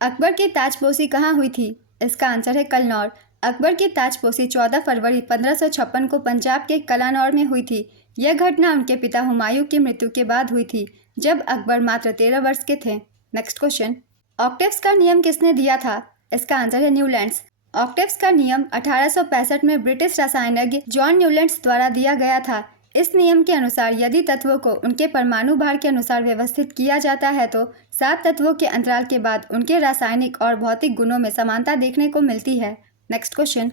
अकबर की ताजपोशी कहाँ हुई थी? इसका आंसर है कलनौर। अकबर की ताजपोशी 14 फरवरी 1556 को पंजाब के कलानौर में हुई थी। यह घटना उनके पिता हुमायूं की मृत्यु के बाद हुई थी, जब अकबर मात्र 13 वर्ष के थे। नेक्स्ट क्वेश्चन, ऑक्टेव्स का नियम किसने दिया था? इसका आंसर है न्यूलैंड्स। ऑक्टेव्स का नियम 1865 में ब्रिटिश रसायनज्ञ जॉन न्यूलैंड्स द्वारा दिया गया था। इस नियम के अनुसार यदि तत्वों को उनके परमाणु भार के अनुसार व्यवस्थित किया जाता है तो 7 तत्वों के अंतराल के बाद उनके रासायनिक और भौतिक गुणों में समानता देखने को मिलती है। नेक्स्ट क्वेश्चन,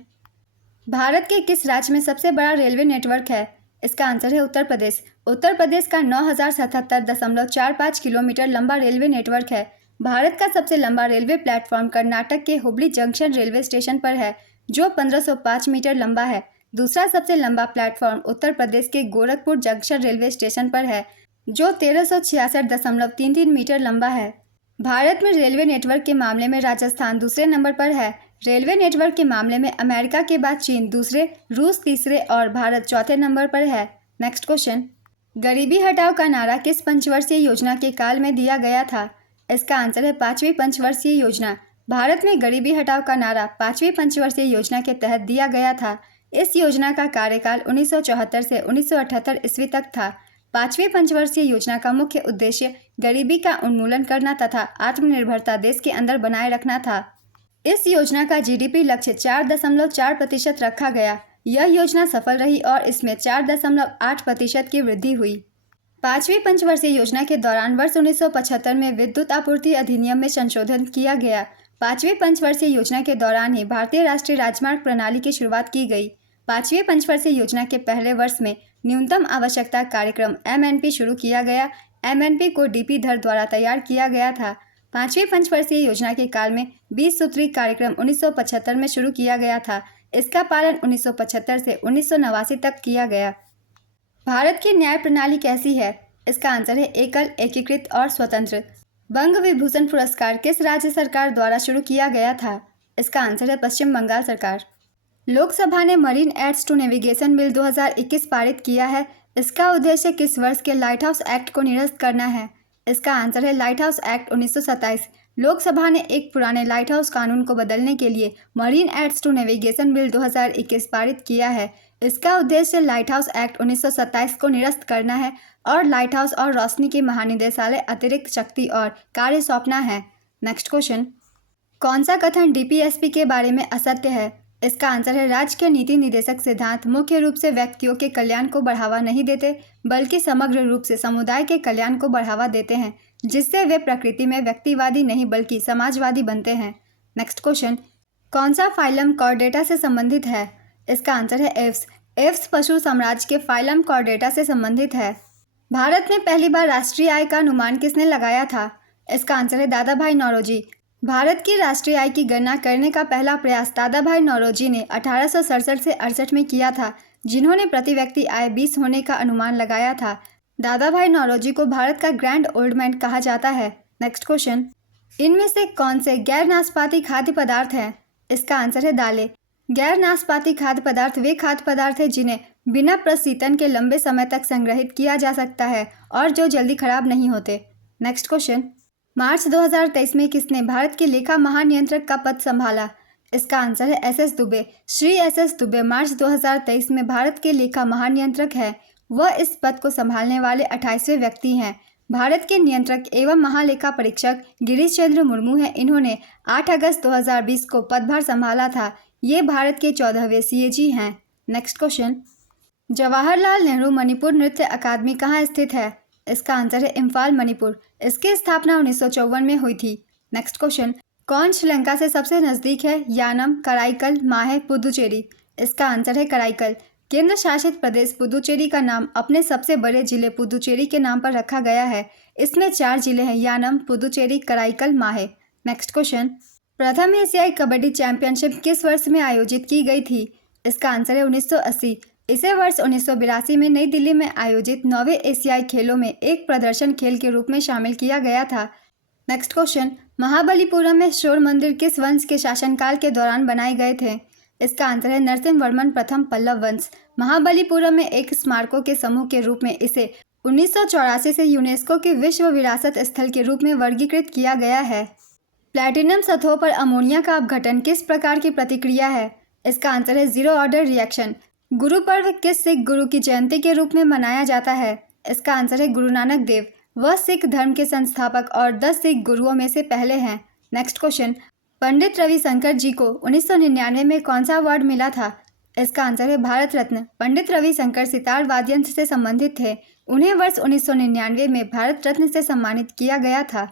भारत के किस राज्य में सबसे बड़ा रेलवे नेटवर्क है? इसका आंसर है उत्तर प्रदेश। उत्तर प्रदेश का 9077.45 किलोमीटर लंबा रेलवे नेटवर्क है। भारत का सबसे लंबा रेलवे प्लेटफॉर्म कर्नाटक के हुबली जंक्शन रेलवे स्टेशन पर है, जो 1505 मीटर लंबा है। दूसरा सबसे लंबा प्लेटफॉर्म उत्तर प्रदेश के गोरखपुर जंक्शन रेलवे स्टेशन पर है, जो 1366.33 मीटर लंबा है। भारत में रेलवे नेटवर्क के मामले में राजस्थान दूसरे नंबर पर है। रेलवे नेटवर्क के मामले में अमेरिका के बाद चीन दूसरे, रूस तीसरे और भारत चौथे नंबर पर है। नेक्स्ट क्वेश्चन, गरीबी हटाओ का नारा किस पंचवर्षीय योजना के काल में दिया गया था? इसका आंसर है 5वीं पंचवर्षीय योजना। भारत में गरीबी हटाओ का नारा 5वीं पंचवर्षीय योजना के तहत दिया गया था। इस योजना का कार्यकाल 1974 से 1978 ईस्वी तक था। 5वीं पंचवर्षीय योजना का मुख्य उद्देश्य गरीबी का उन्मूलन करना तथा आत्मनिर्भरता देश के अंदर बनाए रखना था। इस योजना का जीडीपी लक्ष्य 4.4% रखा गया। यह योजना सफल रही और इसमें 4.8% की वृद्धि हुई। 5वीं पंचवर्षीय योजना के दौरान वर्ष 1975 में विद्युत आपूर्ति अधिनियम में संशोधन किया गया। 5वीं पंचवर्षीय योजना के दौरान ही भारतीय राष्ट्रीय राजमार्ग प्रणाली की शुरुआत की गई। 5वीं पंचवर्षीय योजना के पहले वर्ष में न्यूनतम आवश्यकता कार्यक्रम MNP शुरू किया गया। MNP को DP धर द्वारा तैयार किया गया था। 5वीं पंचवर्षीय योजना के काल में 20 सूत्री कार्यक्रम 1975 में शुरू किया गया था। इसका पालन 1975 से 1989 तक किया गया। भारत की न्याय प्रणाली कैसी है? इसका आंसर है एकल, एकीकृत और स्वतंत्र। बंग विभूषण पुरस्कार किस राज्य सरकार द्वारा शुरू किया गया था? इसका आंसर है पश्चिम बंगाल सरकार। लोकसभा ने marine aids to navigation bill 2021 पारित किया है। इसका उद्देश्य किस वर्ष के लाइट हाउस एक्ट को निरस्त करना है? इसका आंसर है लाइट हाउस एक्ट 1927। लोकसभा ने एक पुराने लाइट हाउस कानून को बदलने के लिए marine aids to navigation bill 2021 पारित किया है। इसका उद्देश्य लाइट हाउस एक्ट 1927 को निरस्त करना है और लाइट हाउस और रोशनी के महानिदेशालय अतिरिक्त शक्ति और कार्य सौंपना है। नेक्स्ट क्वेश्चन, कौन सा कथन DPSP के बारे में असत्य है? इसका आंसर है राज्य के नीति निदेशक सिद्धांत मुख्य रूप से व्यक्तियों के कल्याण को बढ़ावा नहीं देते, बल्कि समग्र रूप से समुदाय के कल्याण को बढ़ावा देते हैं, जिससे वे प्रकृति में व्यक्तिवादी नहीं बल्कि समाजवादी बनते हैं। नेक्स्ट क्वेश्चन, कौन सा फाइलम कॉर्डेटा से संबंधित है? इसका आंसर है एव्स। एव्स पशु साम्राज्य के फाइलम कॉर्डेटा से संबंधित है। भारत में पहली बार राष्ट्रीय आय का अनुमान किसने लगाया था? इसका आंसर है दादा भाई नौरोजी। भारत की राष्ट्रीय आय की गणना करने का पहला प्रयास दादा भाई नौरोजी ने 1867 से 68 में किया था, जिन्होंने प्रति व्यक्ति आय 20 होने का अनुमान लगाया था। दादा भाई नौरोजी को भारत का ग्रैंड ओल्ड मैन कहा जाता है। नेक्स्ट क्वेश्चन, इनमें से कौन से गैर नाशपाती खाद्य पदार्थ हैं? इसका आंसर है दालें। गैर नाशपाती खाद्य पदार्थ वे खाद्य पदार्थ हैं जिन्हें बिना प्रशीतन के लंबे समय तक संग्रहित किया जा सकता है और जो जल्दी खराब नहीं होते। नेक्स्ट क्वेश्चन, मार्च 2023 में किसने भारत के लेखा महानियंत्रक का पद संभाला? इसका आंसर है SS दुबे। श्री SS दुबे मार्च 2023 में भारत के लेखा महानियंत्रक है। वह इस पद को संभालने वाले 28वें व्यक्ति हैं। भारत के नियंत्रक एवं महालेखा परीक्षक गिरीश चंद्र मुर्मू हैं। इन्होंने 8 अगस्त 2020 को पदभार संभाला था। ये भारत के 14वें CAG हैं। नेक्स्ट क्वेश्चन, जवाहरलाल नेहरू मणिपुर नृत्य अकादमी कहाँ स्थित है? इसका आंसर है इम्फाल, मणिपुर। इसकी स्थापना 1954 में हुई थी। नेक्स्ट क्वेश्चन, कौन श्रीलंका से सबसे नज़दीक है? यानम, कराईकल, माहे, पुदुचेरी। इसका आंसर है कराईकल। केंद्र शासित प्रदेश पुदुचेरी का नाम अपने सबसे बड़े जिले पुदुचेरी के नाम पर रखा गया है। इसमें 4 जिले हैं, यानम, पुदुचेरी, कराईकल, माहे। नेक्स्ट क्वेश्चन, प्रथम एशियाई कबड्डी चैंपियनशिप किस वर्ष में आयोजित की गई थी? इसका आंसर है 1980। इसे वर्ष 1982 में नई दिल्ली में आयोजित 9वें एशियाई खेलों में एक प्रदर्शन खेल के रूप में शामिल किया गया था। नेक्स्ट क्वेश्चन, महाबलीपुरम में शोर मंदिर किस वंश के शासनकाल के दौरान बनाए गए थे? इसका आंसर है नरसिंहवर्मन प्रथम पल्लव वंश। महाबलीपुरम में एक स्मारकों के समूह के रूप में इसे 1984 से यूनेस्को के विश्व विरासत स्थल के रूप में वर्गीकृत किया गया है। प्लैटिनम सतहों पर अमोनिया का अपघटन किस प्रकार की प्रतिक्रिया है? इसका आंसर है zero order reaction. Guru Parv किस सिख गुरु की जयंती के रूप में मनाया जाता है? इसका आंसर है गुरु नानक देव। वह सिख धर्म के संस्थापक और 10 सिख गुरुओं में से पहले हैं। नेक्स्ट क्वेश्चन, पंडित रविशंकर जी को 1999 में कौन सा अवार्ड मिला था? इसका आंसर है भारत रत्न। पंडित रविशंकर सितार वाद्ययंत्र से संबंधित थे। उन्हें वर्ष 1999 में भारत रत्न से सम्मानित किया गया था।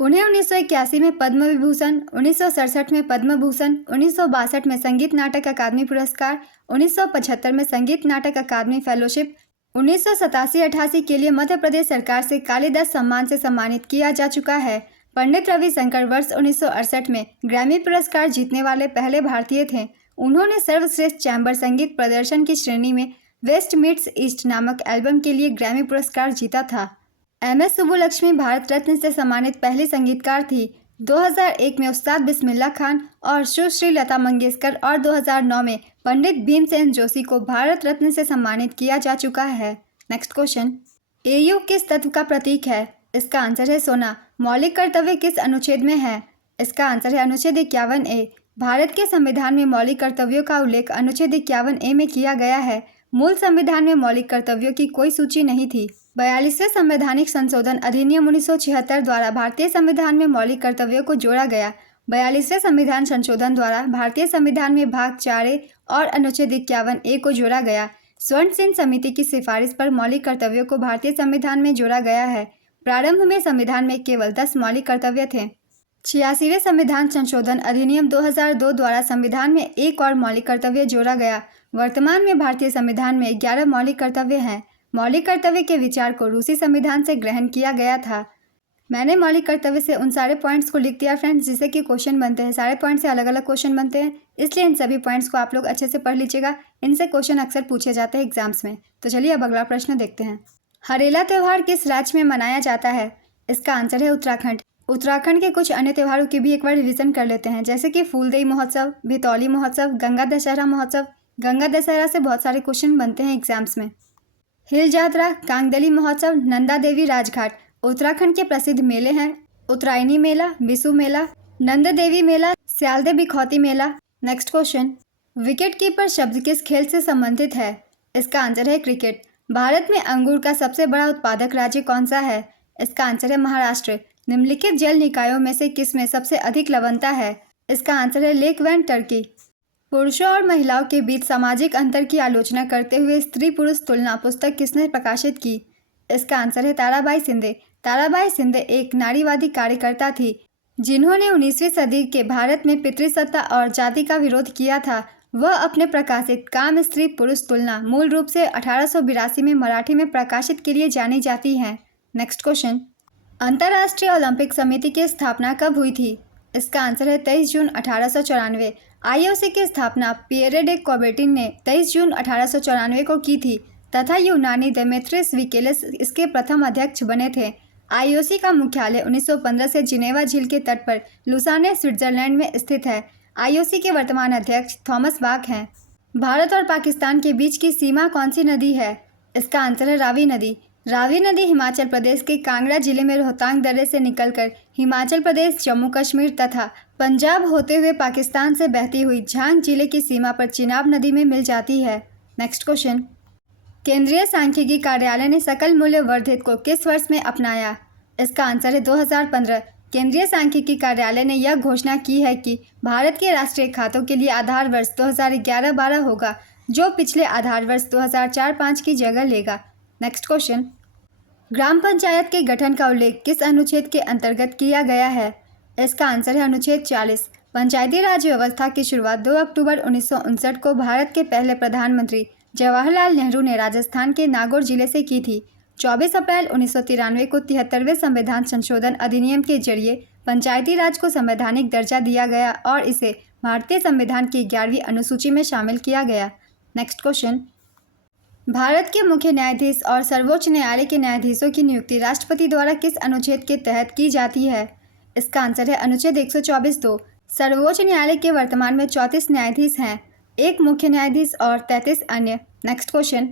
उन्हें 1981 में पद्म विभूषण, 1967 में पद्म भूषण, 1962 में संगीत नाटक अकादमी पुरस्कार, 1975 में संगीत नाटक अकादमी फेलोशिप, 1987-88 के लिए मध्य प्रदेश सरकार से कालिदास सम्मान से सम्मानित किया जा चुका है। पंडित रविशंकर वर्ष 1968 में ग्रैमी पुरस्कार जीतने वाले पहले भारतीय थे। उन्होंने सर्वश्रेष्ठ चैम्बर संगीत प्रदर्शन की श्रेणी में वेस्ट मीट्स ईस्ट नामक एल्बम के लिए ग्रैमी पुरस्कार जीता था। MS सुब्बुलक्ष्मी भारत रत्न से सम्मानित पहली संगीतकार थी। 2001 में उस्ताद बिस्मिल्लाह खान और सुश्री लता मंगेशकर और 2009 में पंडित भीमसेन जोशी को भारत रत्न से सम्मानित किया जा चुका है। नेक्स्ट क्वेश्चन, AU किस तत्व का प्रतीक है? इसका आंसर है सोना। मौलिक कर्तव्य किस अनुच्छेद में है? इसका आंसर है अनुच्छेद 51A। भारत के संविधान में मौलिक कर्तव्यों का उल्लेख अनुच्छेद 51A में किया गया है। मूल संविधान में मौलिक कर्तव्यों की कोई सूची नहीं थी। 42वें संवैधानिक संशोधन अधिनियम 1976 द्वारा भारतीय संविधान में मौलिक कर्तव्यों को जोड़ा गया। 42वें संविधान संशोधन द्वारा भारतीय संविधान में भाग 4A और अनुच्छेद 51A को जोड़ा गया। स्वर्ण सिंह समिति की सिफारिश पर मौलिक कर्तव्यों को भारतीय संविधान में जोड़ा गया है। प्रारंभ में संविधान में केवल 10 मौलिक कर्तव्य थे। 86वें संविधान संशोधन अधिनियम 2002 द्वारा संविधान में एक और मौलिक कर्तव्य जोड़ा गया। वर्तमान में भारतीय संविधान में 11 मौलिक कर्तव्य हैं। मौलिक कर्तव्य के विचार को रूसी संविधान से ग्रहण किया गया था। मैंने मौलिक कर्तव्य से उन सारे पॉइंट्स को लिख दिया फ्रेंड्स, जिससे कि क्वेश्चन बनते हैं। सारे पॉइंट से अलग अलग क्वेश्चन बनते हैं, इसलिए इन सभी पॉइंट्स को आप लोग अच्छे से पढ़ लीजिएगा। इनसे क्वेश्चन अक्सर पूछे जाते हैं एग्जाम्स में। तो चलिए अब अगला प्रश्न देखते हैं। हरेला त्यौहार किस राज्य में मनाया जाता है? इसका आंसर है उत्तराखंड। उत्तराखंड के कुछ अन्य त्योहारों की भी एक बार रिवीजन कर लेते हैं, जैसे कि फूलदेई महोत्सव, भितौली महोत्सव, गंगा दशहरा महोत्सव। गंगा दशहरा से बहुत सारे क्वेश्चन बनते हैं एग्जाम्स में। हिल यात्रा, कांगदली महोत्सव, नंदा देवी राजघाट। उत्तराखंड के प्रसिद्ध मेले हैं उत्तरायणी मेला, बिसु मेला, नंद देवी मेला, स्यालदे बिखौती मेला। नेक्स्ट क्वेश्चन, विकेट कीपर शब्द किस खेल से संबंधित है? इसका आंसर है क्रिकेट। भारत में अंगूर का सबसे बड़ा उत्पादक राज्य कौन सा है? इसका आंसर है महाराष्ट्र। निम्नलिखित जल निकायों में से किस में सबसे अधिक लवणता है? इसका आंसर है लेक वैन टर्की। पुरुषों और महिलाओं के बीच सामाजिक अंतर की आलोचना करते हुए स्त्री पुरुष तुलना पुस्तक किसने प्रकाशित की? इसका आंसर है ताराबाई शिंदे। ताराबाई शिंदे एक नारीवादी कार्यकर्ता थी, जिन्होंने 19वीं सदी के भारत में पितृसत्ता और जाति का विरोध किया था। वह अपने प्रकाशित काम स्त्री पुरुष तुलना मूल रूप से 1882 में मराठी में प्रकाशित के लिए जानी जाती हैं। नेक्स्ट क्वेश्चन, अंतर्राष्ट्रीय ओलंपिक समिति की स्थापना कब हुई थी? इसका आंसर है 23 जून 1894। IOC की स्थापना पियरे डे कौबर्टिन ने 23 जून 1894 को की थी। तथा यूनानी देमेत्रियस विकेलिस इसके प्रथम अध्यक्ष बने थे। आईओसी का मुख्यालय 1915 से जिनेवा झील के तट पर लुसाने, स्विट्जरलैंड में स्थित है। आईओसी के वर्तमान अध्यक्ष थॉमस बाक हैं। भारत और पाकिस्तान के बीच की सीमा कौन सी नदी है? इसका आंसर है रावी नदी। रावी नदी हिमाचल प्रदेश के कांगड़ा जिले में रोहतांग दर्रे से निकलकर हिमाचल प्रदेश, जम्मू कश्मीर तथा पंजाब होते हुए पाकिस्तान से बहती हुई झांग जिले की सीमा पर चिनाब नदी में मिल जाती है। नेक्स्ट क्वेश्चन, केंद्रीय सांख्यिकी कार्यालय ने सकल मूल्य वर्धित को किस वर्ष में अपनाया? इसका आंसर है 2015। केंद्रीय सांख्यिकी कार्यालय ने यह घोषणा की है कि भारत के राष्ट्रीय खातों के लिए आधार वर्ष 2011-12 होगा, जो पिछले आधार वर्ष 2004-5 की जगह लेगा। नेक्स्ट क्वेश्चन, ग्राम पंचायत के गठन का उल्लेख किस अनुच्छेद के अंतर्गत किया गया है? इसका आंसर है अनुच्छेद 40। पंचायती राज व्यवस्था की शुरुआत 2 अक्टूबर 1959 को भारत के पहले प्रधानमंत्री जवाहरलाल नेहरू ने राजस्थान के नागौर जिले से की थी। 24 अप्रैल 1993 को 73वें संविधान संशोधन अधिनियम के जरिए पंचायती राज को संवैधानिक दर्जा दिया गया और इसे भारतीय संविधान की 11वीं अनुसूची में शामिल किया गया। नेक्स्ट क्वेश्चन, भारत के मुख्य न्यायाधीश और सर्वोच्च न्यायालय के न्यायाधीशों की नियुक्ति राष्ट्रपति द्वारा किस अनुच्छेद के तहत की जाती है? इसका आंसर है अनुच्छेद 124(2). सर्वोच्च न्यायालय के वर्तमान में 34 न्यायाधीश हैं, 1 मुख्य न्यायाधीश और 33 अन्य। Next question,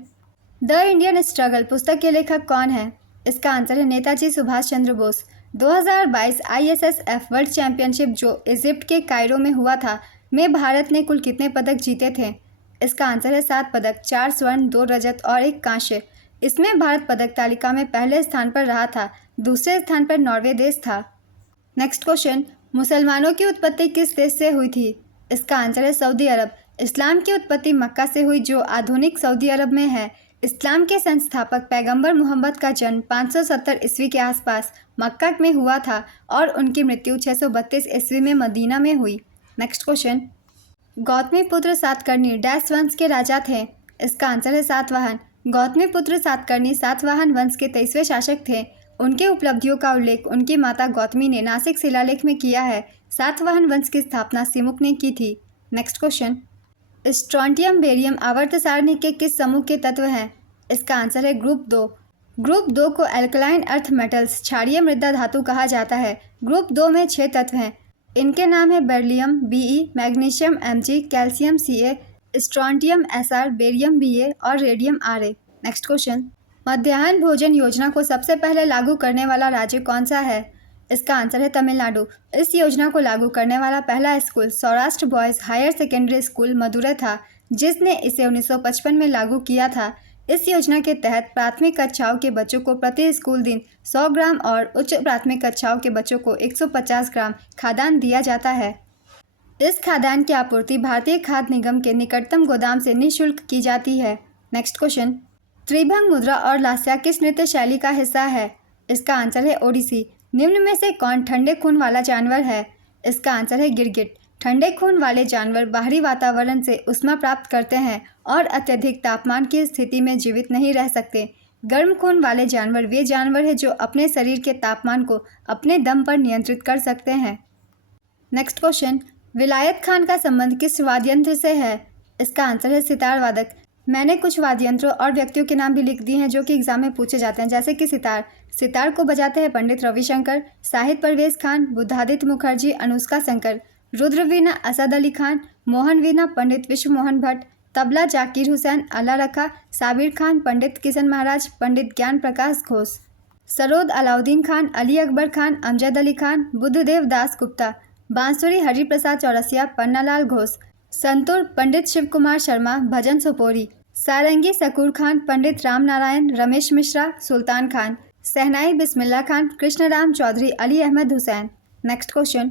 the Indian struggle पुस्तक के लेखक कौन है? इसका आंसर है Netaji Subhash Chandra Bose. 2022 ISSF world championship जो इजिप्ट के कायरो में हुआ था, में भारत ने कुल कितने पदक जीते थे? इसका आंसर है 7 पदक, 4 स्वर्ण, 2 रजत और 1 कांस्य। इसमें भारत पदक तालिका में पहले स्थान पर रहा था, दूसरे स्थान पर नॉर्वे देश था। नेक्स्ट क्वेश्चन, मुसलमानों की उत्पत्ति किस देश से हुई थी? इसका आंसर है सऊदी अरब। इस्लाम की उत्पत्ति मक्का से हुई, जो आधुनिक सऊदी अरब में है। इस्लाम के संस्थापक पैगंबर मोहम्मद का जन्म 570 ईस्वी के आसपास मक्का में हुआ था और उनकी मृत्यु 632 ईस्वी में मदीना में हुई। Next question, Gautamiputra Satakarni dash वंश के राजा थे? इसका आंसर है सातवाहन। गौतमीपुत्र सातकर्णी सातवाहन वंश के 23वें शासक थे। उनके उपलब्धियों का उल्लेख उनकी माता गौतमी ने नासिक शिलालेख में किया है। सातवाहन वंश की स्थापना सिमुक ने की थी। नेक्स्ट क्वेश्चन, स्ट्रोंटियम बेरियम आवर्त सारणी के किस समूह के तत्व हैं? इसका आंसर है ग्रुप 2। ग्रुप 2 को एल्कलाइन अर्थ मेटल्स क्षारीय मृदा धातु कहा जाता है। ग्रुप 2 में 6 तत्व हैं। इनके नाम है beryllium Be, magnesium Mg, calcium Ca, strontium Sr, barium Ba और रेडियम Ra। नेक्स्ट क्वेश्चन, मध्याह्न भोजन योजना को सबसे पहले लागू करने वाला राज्य कौन सा है? इसका आंसर है तमिलनाडु। इस योजना को लागू करने वाला पहला school Saurashtra boys higher secondary school Madurai था, जिसने इसे 1955 में लागू किया था। इस योजना के तहत प्राथमिक कक्षाओं के बच्चों को प्रति स्कूल दिन 100 ग्राम और उच्च प्राथमिक कक्षाओं के बच्चों को 150 ग्राम खाद्यान्न दिया जाता है। इस खाद्यान्न की आपूर्ति भारतीय खाद्य निगम के निकटतम गोदाम से निःशुल्क की जाती है। नेक्स्ट क्वेश्चन, त्रिभंग मुद्रा और लास्या किस नृत्य शैली का हिस्सा है? इसका आंसर है ओडिसी। निम्न में से कौन ठंडे खून वाला जानवर है? इसका आंसर है गिरगिट। ठंडे खून वाले जानवर बाहरी वातावरण से ऊष्मा प्राप्त करते हैं और अत्यधिक तापमान की स्थिति में जीवित नहीं रह सकते। गर्म खून वाले जानवर वे जानवर हैं जो अपने शरीर के तापमान को अपने दम पर नियंत्रित कर सकते हैं। नेक्स्ट क्वेश्चन, विलायत खान का संबंध किस वाद्ययंत्र से है? इसका आंसर है सितार वादक। मैंने कुछ वाद्ययंत्रों और व्यक्तियों के नाम भी लिख दिए हैं जो कि एग्जाम में पूछे जाते हैं, जैसे कि सितार। सितार को बजाते हैं पंडित रविशंकर, शाहिद परवेज खान, बुद्धादित्य मुखर्जी, अनुष्का शंकर। रुद्र वीणा असद अली खान, मोहन वीणा पंडित विश्व मोहन भट्ट, तबला जाकिर हुसैन, अल्लाह रखा, साबिर खान, पंडित किशन महाराज, पंडित ज्ञान प्रकाश घोष। सरोद अलाउद्दीन खान, अली अकबर खान, अमजद अली खान, बुद्धदेव दास गुप्ता। बांसुरी हरिप्रसाद चौरसिया, पन्नालाल घोष। संतूर पंडित शिव कुमार शर्मा, भजन सोपोरी। सारंगी सकूर खान, पंडित राम नारायण, रमेश मिश्रा, सुल्तान खान। सहनाई बिस्मिल्ला खान, कृष्णराम चौधरी, अली अहमद हुसैन। नेक्स्ट क्वेश्चन,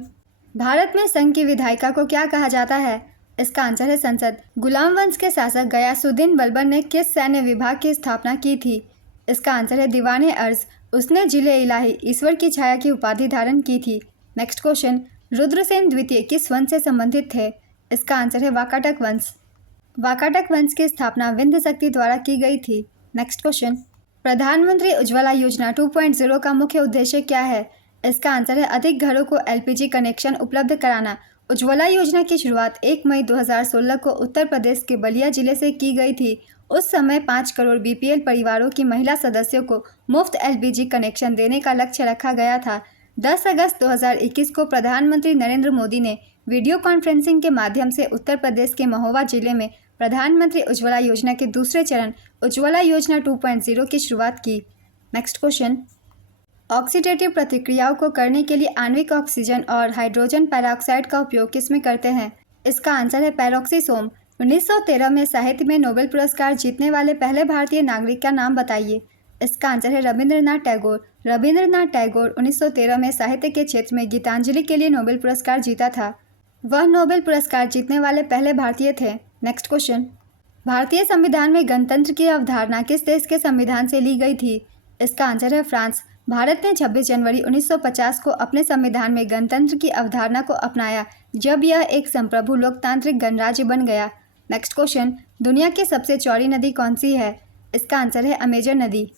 भारत में संघ की विधायिका को क्या कहा जाता है? इसका आंसर है संसद। गुलाम वंश के शासक गयासुद्दीन बलबन ने किस सैन्य विभाग की स्थापना की थी? इसका आंसर है दीवाने अर्ज। उसने जिले इलाही ईश्वर की छाया की उपाधि धारण की थी। नेक्स्ट क्वेश्चन, रुद्रसेन द्वितीय किस वंश से संबंधित थे? इसका आंसर है वाकाटक वंश। वाकाटक वंश की स्थापना विंध्य शक्ति द्वारा की गई थी। नेक्स्ट क्वेश्चन, प्रधानमंत्री उज्ज्वला योजना 2.0 का मुख्य उद्देश्य क्या है? इसका आंसर है अधिक घरों को LPG कनेक्शन उपलब्ध कराना। उज्ज्वला योजना की शुरुआत 1 मई 2016 को उत्तर प्रदेश के बलिया जिले से की गई थी। उस समय 5 करोड़ बीपीएल परिवारों की महिला सदस्यों को मुफ्त एलपीजी कनेक्शन देने का लक्ष्य रखा गया था। 10 अगस्त 2021 को प्रधानमंत्री नरेंद्र मोदी ने वीडियो कॉन्फ्रेंसिंग के माध्यम से उत्तर प्रदेश के महोबा जिले में प्रधानमंत्री उज्ज्वला योजना के दूसरे चरण उज्ज्वला योजना 2.0 की शुरुआत की। नेक्स्ट क्वेश्चन, ऑक्सीडेटिव प्रतिक्रियाओं को करने के लिए आणविक ऑक्सीजन और हाइड्रोजन पेरोक्साइड का उपयोग किसमें करते हैं? इसका आंसर है पेरोक्सीसोम। 1913 में साहित्य में नोबेल पुरस्कार जीतने वाले पहले भारतीय नागरिक का नाम बताइए। इसका आंसर है रविंद्रनाथ टैगोर। रविंद्रनाथ टैगोर 1913 में साहित्य के क्षेत्र में गीतांजलि के लिए नोबेल पुरस्कार जीता था। वह नोबेल पुरस्कार जीतने वाले पहले भारतीय थे। नेक्स्ट क्वेश्चन, भारतीय संविधान में गणतंत्र की अवधारणा किस देश के संविधान से ली गई थी? इसका आंसर है फ्रांस। भारत ने 26 जनवरी 1950 को अपने संविधान में गणतंत्र की अवधारणा को अपनाया, जब यह एक संप्रभु लोकतांत्रिक गणराज्य बन गया। नेक्स्ट क्वेश्चन, दुनिया की सबसे चौड़ी नदी कौन सी है? इसका आंसर है अमेजन नदी।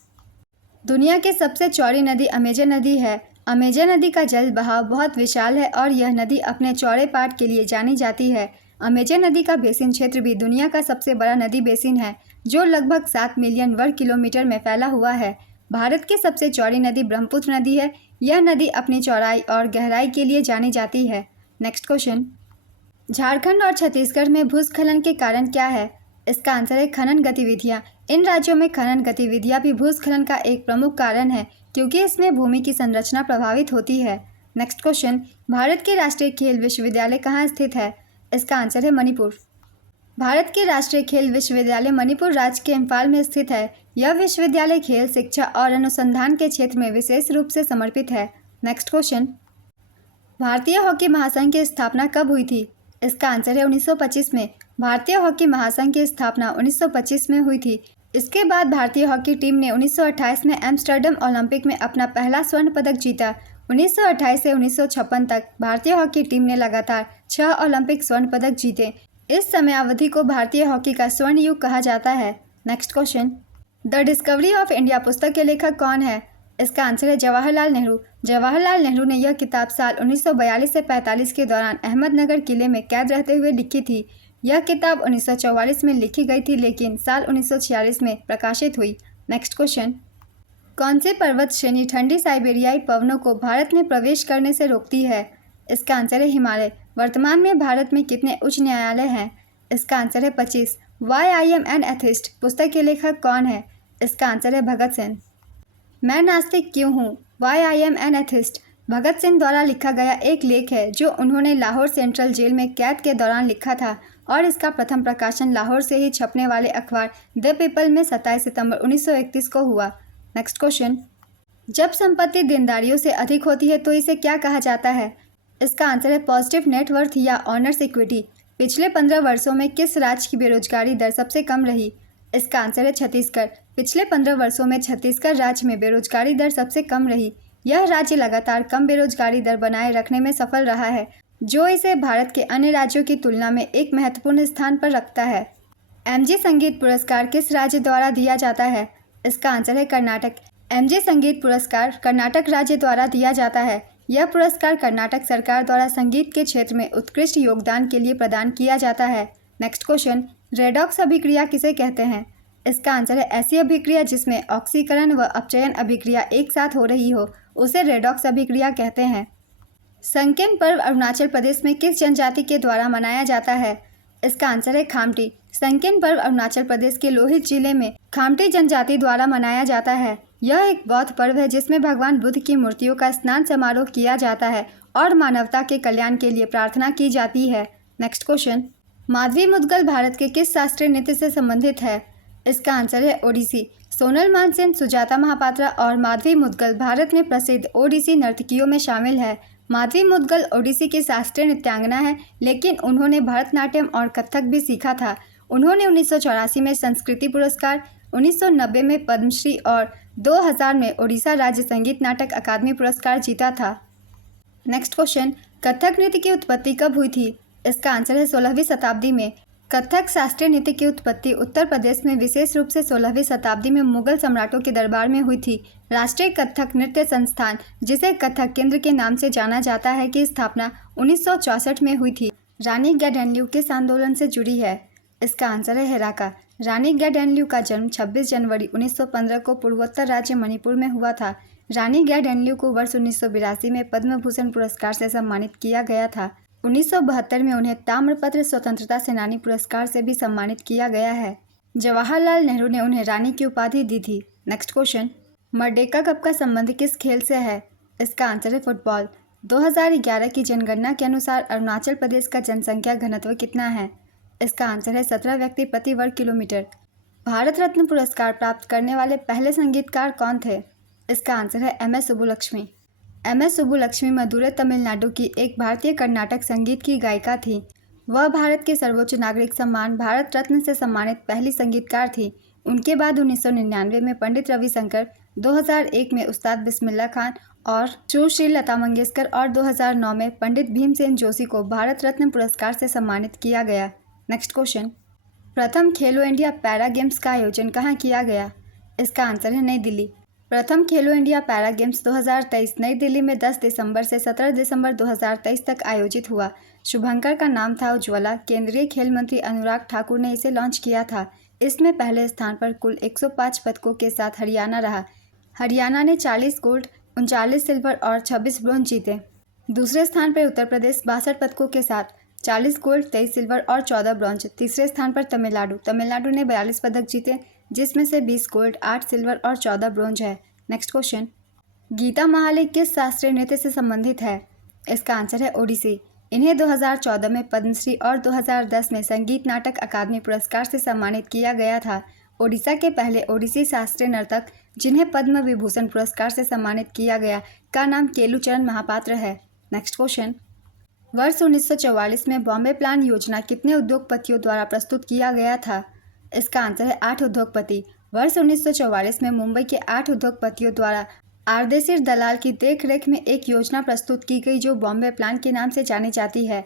दुनिया की सबसे चौड़ी नदी अमेजन नदी है। अमेजन नदी का जल बहाव बहुत विशाल है और यह नदी अपने चौड़े पाट के लिए जानी जाती है। अमेजन नदी का बेसिन क्षेत्र भी दुनिया का सबसे बड़ा नदी बेसिन है, जो लगभग 7 मिलियन वर्ग किलोमीटर में फैला हुआ है। भारत की सबसे चौड़ी नदी ब्रह्मपुत्र नदी है। यह नदी अपनी चौड़ाई और गहराई के लिए जानी जाती है। नेक्स्ट क्वेश्चन, झारखंड और छत्तीसगढ़ में भूस्खलन के कारण क्या है? इसका आंसर है खनन गतिविधियाँ। इन राज्यों में खनन गतिविधियाँ भी भूस्खलन का एक प्रमुख कारण है, क्योंकि इसमें भूमि की संरचना प्रभावित होती है। नेक्स्ट क्वेश्चन, भारत के राष्ट्रीय खेल विश्वविद्यालय कहाँ स्थित है? इसका आंसर है मणिपुर। भारत के राष्ट्रीय खेल विश्वविद्यालय मणिपुर राज्य के इम्फाल में स्थित है। यह विश्वविद्यालय खेल, शिक्षा और अनुसंधान के क्षेत्र में विशेष रूप से समर्पित है। नेक्स्ट क्वेश्चन, भारतीय हॉकी महासंघ की स्थापना कब हुई थी? इसका आंसर है 1925 में। भारतीय हॉकी महासंघ की स्थापना 1925 में हुई थी। इसके बाद भारतीय हॉकी टीम ने 1928 में एम्स्टर्डम ओलंपिक में अपना पहला स्वर्ण पदक जीता। 1928 से 1956 तक भारतीय हॉकी टीम ने लगातार 6 ओलंपिक स्वर्ण पदक जीते। इस समय अवधि को भारतीय हॉकी का स्वर्ण युग कहा जाता है। Next question, the discovery of India पुस्तक के लेखक कौन है? इसका आंसर है जवाहरलाल नेहरू। जवाहरलाल नेहरू ने यह किताब साल 1942 से 45 के दौरान अहमदनगर किले में कैद रहते हुए लिखी थी। यह किताब 1944 में लिखी गई थी, लेकिन साल 1946 में प्रकाशित हुई। नेक्स्ट क्वेश्चन, कौन सी पर्वत श्रेणी ठंडी साइबेरियाई पवनों को भारत में प्रवेश करने से रोकती है? इसका आंसर है हिमालय। वर्तमान में भारत में कितने उच्च न्यायालय हैं? इसका आंसर है 25। Why I am an atheist पुस्तक के लेखक कौन है? इसका आंसर है भगत सिंह। मैं नास्तिक क्यों हूँ? Why I am an atheist Bhagat Singh द्वारा लिखा गया एक लेख है, जो उन्होंने लाहौर सेंट्रल जेल में कैद के दौरान लिखा था, और इसका प्रथम प्रकाशन लाहौर से ही छपने वाले अखबार द पीपल में 27 सितंबर 1931 को हुआ। नेक्स्ट क्वेश्चन, जब संपत्ति देनदारियों से अधिक होती है तो इसे क्या कहा जाता है? इसका आंसर है पॉजिटिव नेटवर्थ या ऑनर्स इक्विटी। पिछले 15 वर्षों में किस राज्य की बेरोजगारी दर सबसे कम रही? इसका आंसर है छत्तीसगढ़। पिछले 15 वर्षों में छत्तीसगढ़ राज्य में बेरोजगारी दर सबसे कम रही। यह राज्य लगातार कम बेरोजगारी दर बनाए रखने में सफल रहा है, जो इसे भारत के अन्य राज्यों की तुलना में एक महत्वपूर्ण स्थान पर रखता है। एमजी संगीत पुरस्कार किस राज्य द्वारा दिया जाता है? इसका आंसर है कर्नाटक। एमजी संगीत पुरस्कार कर्नाटक राज्य द्वारा दिया जाता है। यह पुरस्कार कर्नाटक सरकार द्वारा संगीत के क्षेत्र में उत्कृष्ट योगदान के लिए प्रदान किया जाता है। नेक्स्ट क्वेश्चन, रेडॉक्स अभिक्रिया किसे कहते हैं? इसका आंसर है ऐसी अभिक्रिया जिसमें ऑक्सीकरण व अपचयन अभिक्रिया एक साथ हो रही हो, उसे रेडॉक्स अभिक्रिया कहते हैं। संकेन पर्व अरुणाचल प्रदेश में किस जनजाति के द्वारा मनाया जाता है? इसका आंसर है खामटी। संकेन पर्व अरुणाचल प्रदेश के लोहित जिले में खामटी जनजाति द्वारा मनाया जाता है। यह एक बौद्ध पर्व है जिसमें भगवान बुद्ध की मूर्तियों का स्नान समारोह किया जाता है और मानवता के कल्याण के लिए प्रार्थना की जाती है। नेक्स्ट क्वेश्चन, माधवी मुद्गल भारत के किस शास्त्रीय नृत्य से संबंधित है? इसका आंसर है ओडिसी। सोनल मानसिंह, सुजाता महापात्रा और माधवी मुद्गल भारत में प्रसिद्ध ओडिसी नर्तकियों में शामिल है। माधवी मुद्गल ओडिसी की शास्त्रीय नृत्यांगना है, लेकिन उन्होंने भरतनाट्यम और कथक भी सीखा था। उन्होंने 1984 में संस्कृति पुरस्कार, 1990 में पद्मश्री और 2000 में ओडिशा राज्य संगीत नाटक अकादमी पुरस्कार जीता था। नेक्स्ट क्वेश्चन, कथक नृत्य की उत्पत्ति कब हुई थी? इसका आंसर है 16वीं शताब्दी में। कथक शास्त्रीय नृत्य की उत्पत्ति उत्तर प्रदेश में विशेष रूप से 16वीं शताब्दी में मुगल सम्राटों के दरबार में हुई थी। राष्ट्रीय कथक नृत्य संस्थान, जिसे कथक केंद्र के नाम से जाना जाता है, की स्थापना 1964 में हुई थी। रानी गैडेनल्यू किस आंदोलन से जुड़ी है? इसका आंसर है हेराका। रानी गैडेनल्यू का जन्म 26 जनवरी 1915 को पूर्वोत्तर राज्य मणिपुर में हुआ था। रानी गैडेनल्यू को वर्ष 1982 में पद्म भूषण पुरस्कार से सम्मानित किया गया था। 1972 में उन्हें ताम्रपत्र स्वतंत्रता सेनानी पुरस्कार से भी सम्मानित किया गया है। जवाहरलाल नेहरू ने उन्हें रानी की उपाधि दी थी। नेक्स्ट क्वेश्चन, मर्डेका कप का संबंध किस खेल से है? इसका आंसर है फुटबॉल। 2011 की जनगणना के अनुसार अरुणाचल प्रदेश का जनसंख्या घनत्व कितना है? इसका आंसर है 17 व्यक्ति प्रति वर्ग किलोमीटर। भारत रत्न पुरस्कार प्राप्त करने वाले पहले संगीतकार कौन थे? इसका आंसर है M S Subbulakshmi. M S Subbulakshmi Madurai Tamil Nadu की एक भारतीय कर्नाटक संगीत की गायिका थी। वह भारत के सर्वोच्च नागरिक सम्मान भारत रत्न से सम्मानित पहली संगीतकार थी। उनके बाद 1999 में पंडित रविशंकर, 2001 में उस्ताद बिस्मिल्लाह खान और सुश्री लता मंगेशकर और 2009 में पंडित भीमसेन जोशी को भारत रत्न पुरस्कार से सम्मानित किया गया। नेक्स्ट क्वेश्चन, प्रथम खेलो इंडिया पैरा गेम्स का आयोजन कहाँ किया गया? इसका आंसर है नई दिल्ली। प्रथम खेलो इंडिया पैरा गेम्स 2023 नई दिल्ली में 10 दिसंबर से 17 दिसंबर 2023 तक आयोजित हुआ। शुभंकर का नाम था उज्ज्वला। केंद्रीय खेल मंत्री अनुराग ठाकुर ने इसे लॉन्च किया था। इसमें पहले स्थान पर कुल 105 पदकों के साथ हरियाणा रहा। हरियाणा ने 40 गोल्ड, 39 सिल्वर और 26 ब्रोंज जीते। दूसरे स्थान पर उत्तर प्रदेश 62 पदकों के साथ 40 गोल्ड, 23 सिल्वर और 14 ब्रॉन्ज। तीसरे स्थान पर तमिलनाडु ने 42 पदक जीते, जिसमें से 20 गोल्ड, 8 सिल्वर और 14 ब्रॉन्ज है। नेक्स्ट क्वेश्चन, गीता महाले किस शास्त्रीय नृत्य से संबंधित है? इसका आंसर है ओडिसी। इन्हें 2014 में पद्मश्री और 2010 में संगीत नाटक अकादमी पुरस्कार से सम्मानित किया गया था। ओडिशा के पहले ओडिसी शास्त्रीय नर्तक जिन्हें पद्म विभूषण पुरस्कार से सम्मानित किया गया का नाम केलुचरण महापात्र है। नेक्स्ट क्वेश्चन, वर्ष 1944 में बॉम्बे प्लान योजना कितने उद्योगपतियों द्वारा प्रस्तुत किया गया था? इसका आंसर है 8 उद्योगपति। वर्ष 1944 में मुंबई के 8 उद्योगपतियों द्वारा आर्देशिर दलाल की देखरेख में एक योजना प्रस्तुत की गई जो बॉम्बे प्लान के नाम से जानी जाती है।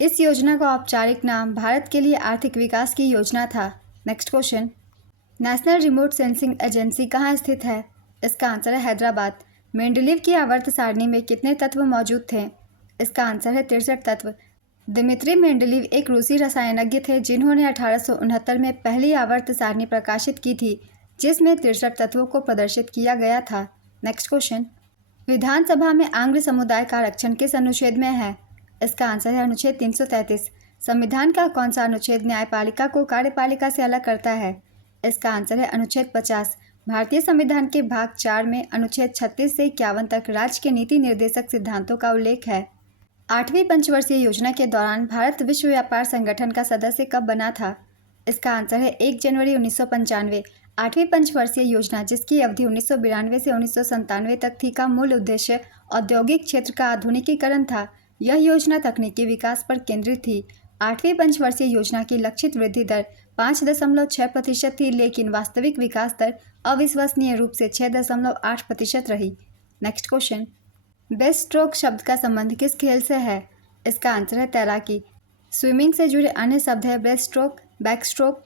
इस योजना का औपचारिक नाम भारत के लिए आर्थिक विकास की योजना था। Next question, national remote sensing agency कहाँ स्थित है? इसका आंसर है हैदराबाद। मेंडलीव की आवर्त सारणी में कितने तत्व मौजूद थे? इसका आंसर है 63 तत्व। दिमित्री मेंडलीव एक रूसी रसायनज्ञ थे जिन्होंने 1869 में पहली आवर्त सारणी प्रकाशित की थी, जिसमें 63 तत्वों को प्रदर्शित किया गया था। नेक्स्ट क्वेश्चन, विधानसभा में आंग्र समुदाय का आरक्षण किस अनुच्छेद में है? इसका आंसर है अनुच्छेद 333। संविधान का कौन सा अनुच्छेद न्यायपालिका को कार्यपालिका से अलग करता है? इसका आंसर है अनुच्छेद 50। भारतीय संविधान के भाग 4 में अनुच्छेद 36 से 51 तक राज्य के नीति निर्देशक सिद्धांतों का उल्लेख है। 8वीं पंचवर्षीय योजना के दौरान भारत विश्व व्यापार संगठन का सदस्य कब बना था? इसका आंसर है 1 जनवरी 1995। 8वीं पंचवर्षीय योजना, जिसकी अवधि 1992 से 1997 तक थी, का मूल उद्देश्य औद्योगिक क्षेत्र का आधुनिकीकरण था। यह योजना तकनीकी विकास पर केंद्रित थी। 8वीं पंचवर्षीय योजना की लक्षित वृद्धि दर 5.6% थी, लेकिन वास्तविक विकास दर अविश्वसनीय रूप से 6.8% रही। नेक्स्ट क्वेश्चन, बेस्ट स्ट्रोक शब्द का संबंध किस खेल से है? इसका आंसर है तैराकी। स्विमिंग से जुड़े अन्य शब्द है breast stroke, back stroke,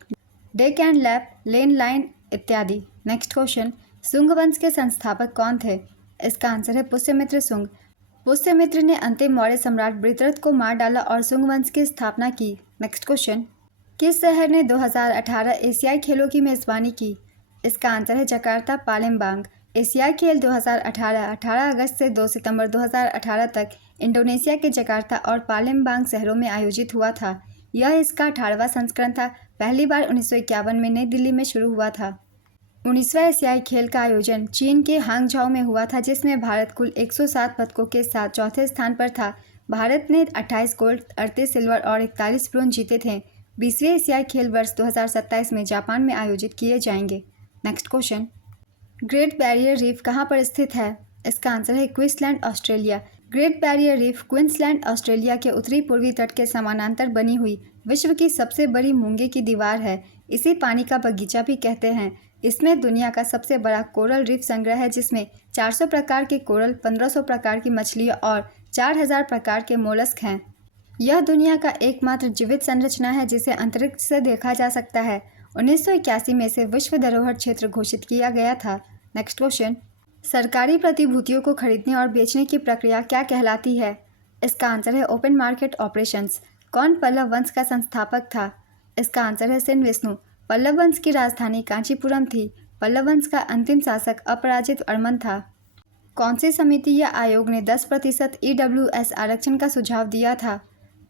deck and lap, lane line इत्यादि। नेक्स्ट क्वेश्चन, शुंग वंश के संस्थापक कौन थे? इसका आंसर है पुष्यमित्र शुंग। पुष्यमित्र ने अंतिम मौर्य सम्राट बृहद्रथ को मार डाला और शुंग वंश की स्थापना की। नेक्स्ट क्वेश्चन, किस शहर ने 2018 एशियाई खेलों की मेजबानी की? इसका आंसर है जकार्ता, पालेमबांग। एशियाई खेल 2018 18 अगस्त से 2 सितंबर 2018 तक इंडोनेशिया के जकार्ता और पालेमबांग शहरों में आयोजित हुआ था। यह इसका 18वां संस्करण था। पहली बार 1951 में नई दिल्ली में शुरू हुआ था। 19वां एशियाई खेल का आयोजन चीन के हांगझाओ में हुआ था, जिसमें भारत कुल 107 पदकों के साथ चौथे स्थान पर था। भारत ने 28 गोल्ड, 38 सिल्वर और 41 ब्रोंज जीते थे। 20वें एशियाई खेल वर्ष 2027 में जापान में आयोजित किए जाएंगे। Next question, great barrier reef कहाँ पर स्थित है? इसका आंसर है Queensland, Australia. Great barrier reef Queensland, Australia के उत्तरी पूर्वी तट के समानांतर बनी हुई विश्व की सबसे बड़ी मूंगे की दीवार है। इसे पानी का बगीचा भी कहते हैं। इसमें दुनिया का सबसे बड़ा कोरल रीफ संग्रह है, जिसमें 400 प्रकार के कोरल, 1500 प्रकार की मछलियाँ और 4000 प्रकार के मोलस्क हैं। यह दुनिया का एकमात्र जीवित संरचना है जिसे अंतरिक्ष से देखा जा सकता है। 1981 में इसे विश्व धरोहर क्षेत्र घोषित किया गया था। नेक्स्ट क्वेश्चन, सरकारी प्रतिभूतियों को खरीदने और बेचने की प्रक्रिया क्या कहलाती है? इसका आंसर है ओपन मार्केट ऑपरेशंस। कौन पल्लव वंश का संस्थापक था? इसका आंसर है सेन विष्णु। पल्लव वंश की राजधानी कांचीपुरम थी। पल्लव वंश का अंतिम शासक अपराजित वर्मन था। कौन सी समिति या आयोग ने 10% EWS आरक्षण का सुझाव दिया था?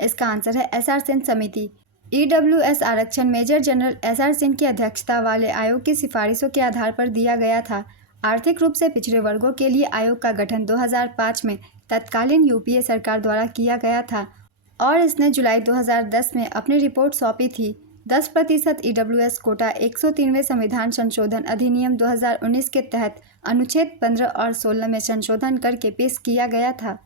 इसका आंसर है SR सेन समिति। EWS आरक्षण मेजर जनरल SR सेन की अध्यक्षता वाले आयोग की सिफारिशों के आधार पर दिया गया था। आर्थिक रूप से पिछड़े वर्गों के लिए आयोग का गठन 2005 में तत्कालीन UPA सरकार द्वारा किया गया था और इसने जुलाई 2010 में अपनी रिपोर्ट सौंपी थी। 10% EWS कोटा 103वें संविधान संशोधन अधिनियम 2019 के तहत अनुच्छेद 15 और 16 में संशोधन करके पेश किया गया था।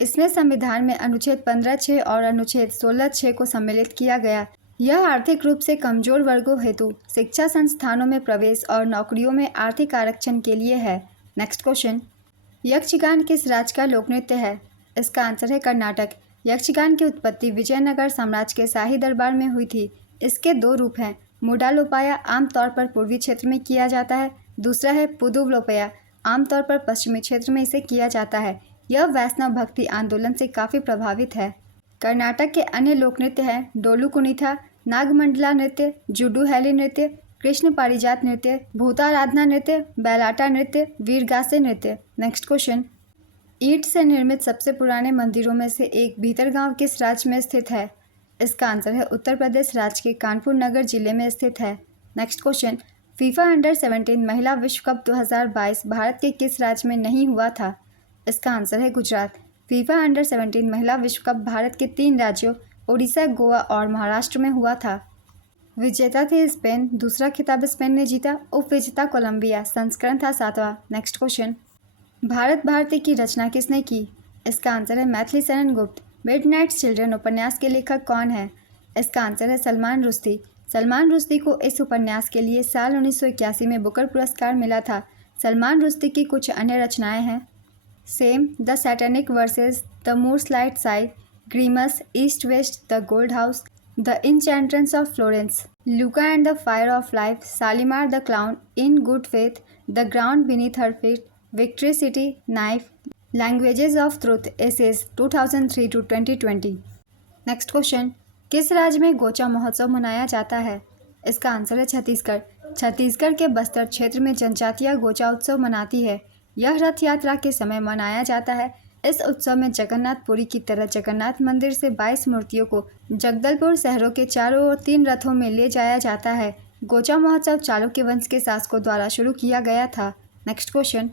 इसमें संविधान में अनुच्छेद 15(6) और अनुच्छेद 16(6) को सम्मिलित किया गया। यह आर्थिक रूप से कमजोर वर्गों हेतु शिक्षा संस्थानों में प्रवेश और नौकरियों में आर्थिक आरक्षण के लिए है। नेक्स्ट क्वेश्चन, यक्षगान किस राज्य का लोक नृत्य है? इसका आंसर है कर्नाटक। यक्षगान की उत्पत्ति विजयनगर साम्राज्य के शाही दरबार में हुई थी। इसके दो रूप हैं। मूडालोपाया आमतौर पर पूर्वी क्षेत्र में किया जाता है, दूसरा है पुदुवलोपाया, आमतौर पर पश्चिमी क्षेत्र में इसे किया जाता है। यह वैष्णव भक्ति आंदोलन से काफ़ी प्रभावित है। कर्नाटक के अन्य लोक नृत्य हैं डोलू कुनीथा, नागमंडला नृत्य, जुडू हैली नृत्य, कृष्ण पारिजात नृत्य, भूताराधना नृत्य, बैलाटा नृत्य, वीरगासे नृत्य। नेक्स्ट क्वेश्चन, ईंट से निर्मित सबसे पुराने मंदिरों में से एक भीतरगांव किस राज्य में स्थित है? इसका आंसर है उत्तर प्रदेश राज्य के कानपुर नगर जिले में स्थित है। नेक्स्ट क्वेश्चन, फीफा अंडर-17 महिला विश्व कप 2022 भारत के किस राज्य में नहीं हुआ था? इसका आंसर है गुजरात। फीफा अंडर-17 महिला विश्व कप भारत के 3 राज्यों ओडिशा, गोवा और महाराष्ट्र में हुआ था। विजेता थे स्पेन, दूसरा खिताब स्पेन ने जीता। उपविजेता कोलंबिया, संस्करण था 7वां। नेक्स्ट क्वेश्चन, भारत भारती की रचना किसने की? इसका आंसर है मैथिली शरण गुप्त। मिडनाइट चिल्ड्रन उपन्यास के लेखक कौन है? इसका आंसर है सलमान रुश्दी। सलमान रुश्दी को इस उपन्यास के लिए साल 1981 में बुकर पुरस्कार मिला था। सलमान रुश्दी की कुछ अन्य रचनाएं हैं shame, the satanic verses, the Moor's light side, Grimus, east west, the gold house, the enchantress of Florence, Luka and the fire of life, Shalimar the clown, in good faith, the ground beneath her feet, victory city, knife, languages of truth, essays 2003 to 2020। Next question, किस राज्य में गोचा महोत्सव मनाया जाता है? इसका answer है छत्तीसगढ़। छत्तीसगढ़ के बस्तर क्षेत्र में जनजातियां गोचा उत्सव मनाती है। यह रथ यात्रा के समय मनाया जाता है। इस उत्सव में जगन्नाथपुरी की तरह जगन्नाथ मंदिर से 22 मूर्तियों को जगदलपुर शहरों के चारों ओर 3 रथों में ले जाया जाता है। गोचा महोत्सव चालुक्य वंश के शासकों द्वारा शुरू किया गया था। नेक्स्ट क्वेश्चन,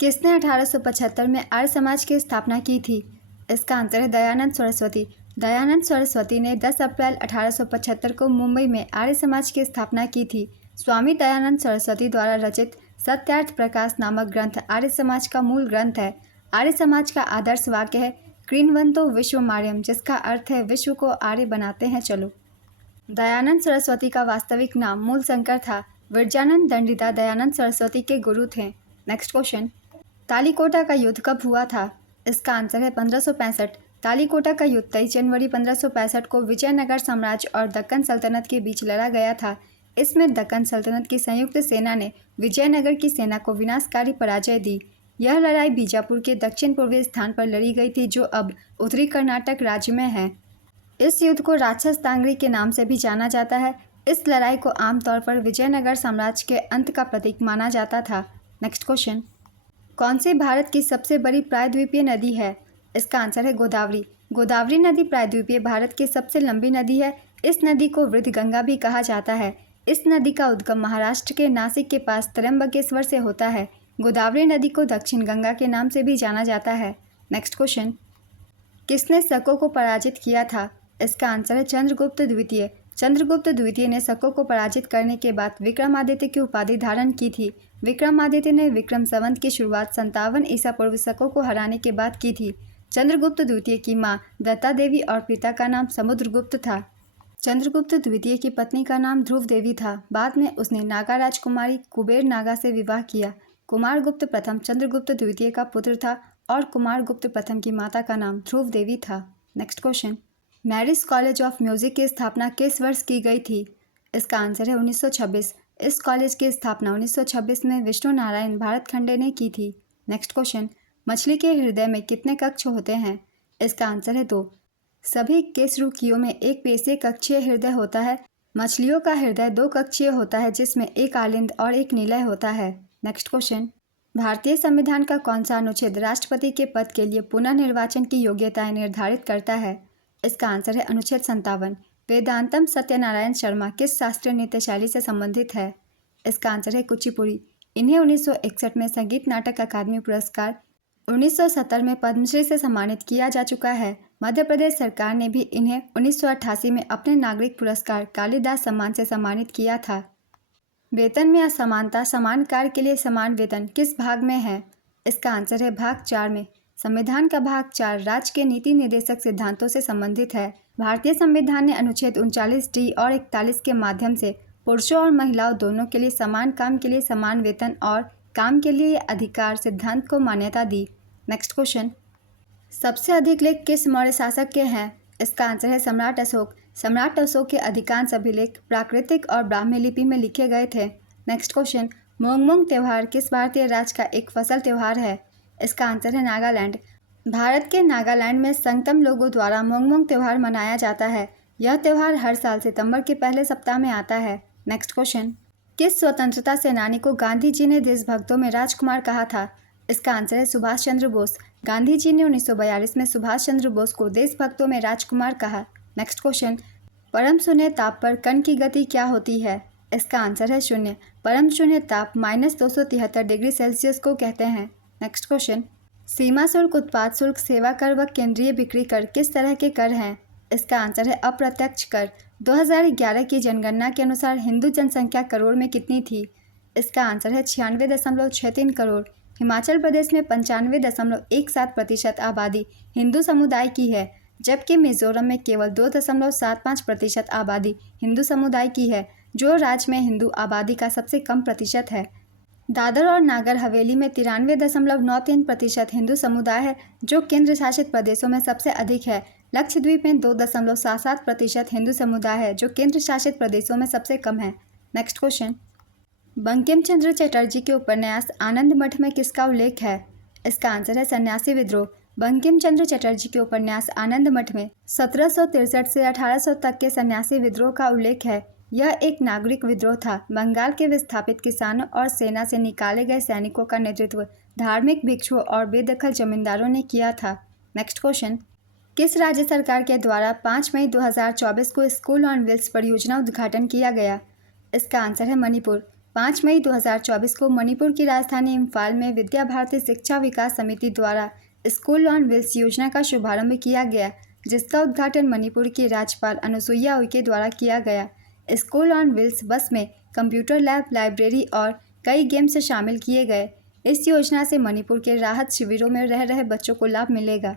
किसने 1875 में आर्य समाज की स्थापना की थी? इसका आंसर है दयानंद सरस्वती। दयानंद सरस्वती ने 10 अप्रैल 1875 को मुंबई में आर्य समाज की स्थापना की थी। स्वामी दयानंद सरस्वती द्वारा रचित सत्यार्थ प्रकाश नामक ग्रंथ आर्य समाज का मूल ग्रंथ है। आर्य समाज का आदर्श वाक्य है क्रीन्वन्तो विश्वमार्यम, जिसका अर्थ है विश्व को आर्य बनाते हैं चलो। दयानंद सरस्वती का वास्तविक नाम मूलशंकर था। विरजानंद दंडिता दयानंद सरस्वती के गुरु थे। नेक्स्ट क्वेश्चन, तालीकोटा का युद्ध कब हुआ था? इसका आंसर है 1565। तालीकोटा का युद्ध 23 जनवरी 1565 को विजयनगर साम्राज्य और दक्कन सल्तनत के बीच लड़ा गया था। इसमें दक्कन सल्तनत की संयुक्त सेना ने विजयनगर की सेना को विनाशकारी पराजय दी। यह लड़ाई बीजापुर के दक्षिण पूर्वी स्थान पर लड़ी गई थी, जो अब उत्तरी कर्नाटक राज्य में है। इस युद्ध को राक्षस तांगड़ी के नाम से भी जाना जाता है। इस लड़ाई को आमतौर पर विजयनगर साम्राज्य के अंत का प्रतीक माना जाता था। नेक्स्ट क्वेश्चन, कौन सी भारत की सबसे बड़ी प्रायद्वीपीय नदी है? इसका आंसर है गोदावरी। गोदावरी नदी प्रायद्वीपीय भारत की सबसे लंबी नदी है। इस नदी को वृद्ध गंगा भी कहा जाता है। इस नदी का उद्गम महाराष्ट्र के नासिक के पास त्र्यंबकेश्वर से होता है। गोदावरी नदी को दक्षिण गंगा के नाम से भी जाना जाता है। नेक्स्ट क्वेश्चन, किसने शकों को पराजित किया था? इसका आंसर है चंद्रगुप्त द्वितीय। चंद्रगुप्त द्वितीय ने शकों को पराजित करने के बाद विक्रमादित्य की उपाधि धारण की थी। विक्रमादित्य ने विक्रम संवत की शुरुआत 57 ईसा पूर्व शकों को हराने के बाद की थी। चंद्रगुप्त द्वितीय की मां दत्ता देवी और पिता का नाम समुद्रगुप्त था। चंद्रगुप्त द्वितीय की पत्नी का नाम ध्रुव देवी था। बाद में उसने नागा राजकुमारी कुबेर नागा से विवाह किया। कुमारगुप्त प्रथम चंद्रगुप्त द्वितीय का पुत्र था और कुमारगुप्त प्रथम की माता का नाम ध्रुव देवी था। Next question, marriage college of music की स्थापना किस वर्ष की गई थी? इसका आंसर है 1926। इस कॉलेज की स्थापना 1926 में विष्णु नारायण भारत खंडे ने की थी। नेक्स्ट क्वेश्चन, मछली के हृदय में कितने कक्ष होते हैं? इसका आंसर है 2। सभी केसरुकियों में एक पेशीय कक्षीय हृदय होता है। मछलियों का हृदय दो कक्षीय होता है जिसमें एक आलिंद और एक निलय होता है। नेक्स्ट क्वेश्चन, भारतीय संविधान का कौन सा अनुच्छेद राष्ट्रपति के पद के लिए पुनः निर्वाचन की योग्यताएं निर्धारित करता है? इसका आंसर है अनुच्छेद 57। वेदांतम सत्यनारायण शर्मा किस शास्त्रीय नृत्य शैली से संबंधित है? इसका आंसर है कुचिपुड़ी। इन्हें 1961 में संगीत नाटक अकादमी पुरस्कार, 1970 में पद्मश्री से सम्मानित किया जा चुका है। मध्य प्रदेश सरकार ने भी इन्हें 1988 में अपने नागरिक पुरस्कार कालिदास सम्मान से सम्मानित किया था। वेतन में असमानता समान कार्य के लिए समान वेतन किस भाग में है? इसका आंसर है भाग 4 में। संविधान का भाग 4 राज्य के नीति निर्देशक सिद्धांतों से संबंधित है। भारतीय संविधान ने अनुच्छेद 39D और 41 के माध्यम से पुरुषों और महिलाओं दोनों के लिए समान काम के लिए समान वेतन और काम के लिए अधिकार सिद्धांत को मान्यता दी। नेक्स्ट क्वेश्चन, सबसे अधिक लेख किस मौर्य शासक के हैं? इसका आंसर है सम्राट अशोक। सम्राट अशोक के अधिकांश अभिलेख प्राकृतिक और ब्राह्मी लिपि में लिखे गए थे। नेक्स्ट क्वेश्चन, मोंगमोंग त्यौहार किस भारतीय राज्य का एक फसल त्यौहार है? इसका आंसर है नागालैंड। भारत के नागालैंड में संगतम लोगों द्वारा मोंगमोंग त्यौहार मनाया जाता है। यह त्यौहार हर साल सितंबर के पहले सप्ताह में आता है। नेक्स्ट क्वेश्चन, किस स्वतंत्रता सेनानी को गांधी जी ने देशभक्तों में राजकुमार कहा था? इसका आंसर है सुभाष चंद्र बोस। गांधी जी ने 1942 में सुभाष चंद्र बोस को देशभक्तों में राजकुमार कहा। नेक्स्ट क्वेश्चन, परम शून्य ताप पर कण की गति क्या होती है? इसका आंसर है शून्य। परम शून्य ताप -273 डिग्री सेल्सियस को कहते हैं। नेक्स्ट क्वेश्चन, सीमा शुल्क, उत्पाद शुल्क, सेवा कर व केंद्रीय बिक्री कर किस तरह के कर हैं? इसका आंसर है अप्रत्यक्ष कर। 2011 की जनगणना के अनुसार हिंदू जनसंख्या करोड़ में कितनी थी? इसका आंसर है 96.63 करोड़। हिमाचल प्रदेश में 95.17% आबादी हिंदू समुदाय की है, जबकि मिजोरम में केवल 2.75% आबादी हिंदू समुदाय की है, जो राज्य में हिंदू आबादी का सबसे कम प्रतिशत है। दादर और नागर हवेली में 93.93% हिंदू समुदाय है, जो केंद्र शासित प्रदेशों में सबसे अधिक है। लक्षद्वीप में 2.77% हिंदू समुदाय है, जो केंद्र शासित प्रदेशों में सबसे कम है। नेक्स्ट क्वेश्चन, बंकिम चंद्र चटर्जी के उपन्यास आनंद मठ में किसका उल्लेख है? इसका आंसर है सन्यासी विद्रोह। बंकिम चंद्र चटर्जी के उपन्यास आनंद मठ में 1763 से 1800 तक के सन्यासी विद्रोह का उल्लेख है। यह एक नागरिक विद्रोह था। बंगाल के विस्थापित किसानों और सेना से निकाले गए सैनिकों का नेतृत्व धार्मिक भिक्षुओं और बेदखल जमींदारों ने किया था। नेक्स्ट क्वेश्चन, किस राज्य सरकार के द्वारा 5 मई 2024 को स्कूल ऑन व्हील्स परियोजना उद्घाटन किया गया? इसका आंसर है मणिपुर। 5 मई 2024 को मणिपुर की राजधानी इम्फाल में विद्या भारती शिक्षा विकास समिति द्वारा स्कूल ऑन व्हील्स योजना का शुभारंभ किया गया, जिसका उद्घाटन मणिपुर की राज्यपाल अनुसुईया उइके द्वारा किया गया। स्कूल ऑन व्हील्स बस में कंप्यूटर लैब, लाइब्रेरी और कई गेम्स शामिल किए गए। इस योजना से मणिपुर के राहत शिविरों में रह रहे बच्चों को लाभ मिलेगा।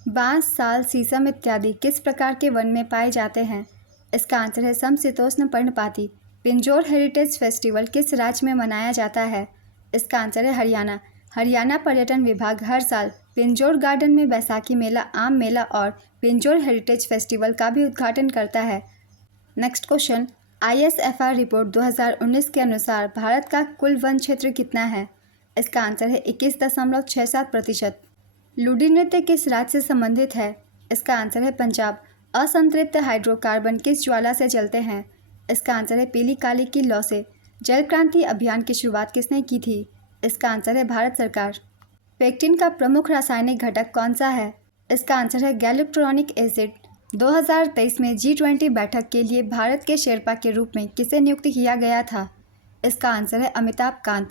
बांस, साल, शीशम इत्यादि किस प्रकार के वन में पाए जाते हैं? इसका आंसर है समशीतोष्ण पर्णपाती। पिंजौर हेरिटेज फेस्टिवल किस राज्य में मनाया जाता है? इसका आंसर है हरियाणा। हरियाणा पर्यटन विभाग हर साल पिंजौर गार्डन में बैसाखी मेला, आम मेला और पिंजौर हेरिटेज फेस्टिवल का भी उद्घाटन करता है। नेक्स्ट क्वेश्चन, ISFR रिपोर्ट 2019 के अनुसार भारत का कुल वन क्षेत्र कितना है? इसका आंसर है 21.67%। लूडी नृत्य किस राज्य से संबंधित है? इसका आंसर है पंजाब। असंतृप्त हाइड्रोकार्बन किस ज्वाला से जलते हैं? इसका आंसर है पीली काली की लौ से। जल क्रांति अभियान की शुरुआत किसने की थी? इसका आंसर है भारत सरकार। पेक्टिन का प्रमुख रासायनिक घटक कौन सा है? इसका आंसर है गैल्यूट्रॉनिक एसिड। 2023 में G20 बैठक के लिए भारत के शेरपा के रूप में किसे नियुक्त किया गया था? इसका आंसर है अमिताभ कांत।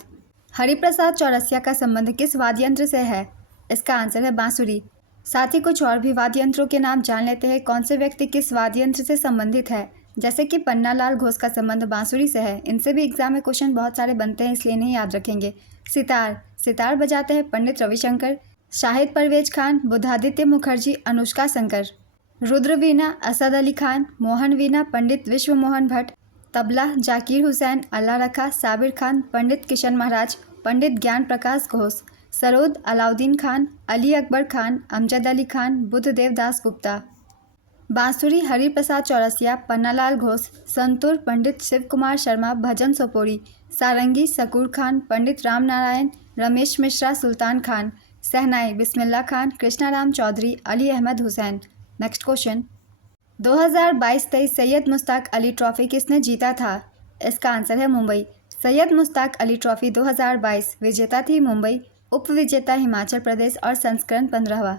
हरिप्रसाद चौरसिया का संबंध किस वाद्य यंत्र से है? इसका आंसर है बांसुरी। साथ ही कुछ और भी वाद्य यंत्रों के नाम जान लेते हैं। कौन से व्यक्ति किस वाद्य यंत्र से संबंधित है? जैसे कि पन्नालाल घोष का संबंध बांसुरी से है। इनसे भी एग्जाम में क्वेश्चन बहुत सारे बनते हैं, इसलिए नहीं याद रखेंगे। सितार, सितार बजाते हैं पंडित रविशंकर। शाहिद परवेज खान, बुद्धादित्य मुखर्जी, अनुष्का शंकर। रुद्र वीणा, असद अली खान। मोहन वीणा, पंडित विश्व मोहन भट्ट। तबला, जाकिर हुसैन। अल्लाह रखा, साबिर खान। पंडित किशन महाराज, पंडित ज्ञान प्रकाश घोष। सरोद, अलाउद्दीन खान। अली अकबर खान, अमजद अली खान। बुद्धदेव दास गुप्ता। बांसुरी, हरिप्रसाद चौरसिया, पन्नालाल घोष। संतूर, पंडित शिव कुमार शर्मा, भजन सोपोरी। सारंगी, सकूर खान। पंडित राम नारायण। रमेश मिश्रा, सुल्तान खान। सहनाई, Bismillah Khan. Krishnaram Chaudhary, Ali Ahmad Hussain. Next question, 2022-23 Syed Mushtaq Ali trophy किसने जीता था? इसका आंसर है मुंबई। सैयद मुश्ताक अली ट्रॉफी 2022 विजेता थी मुंबई, उपविजेता हिमाचल प्रदेश और संस्करण 15वां।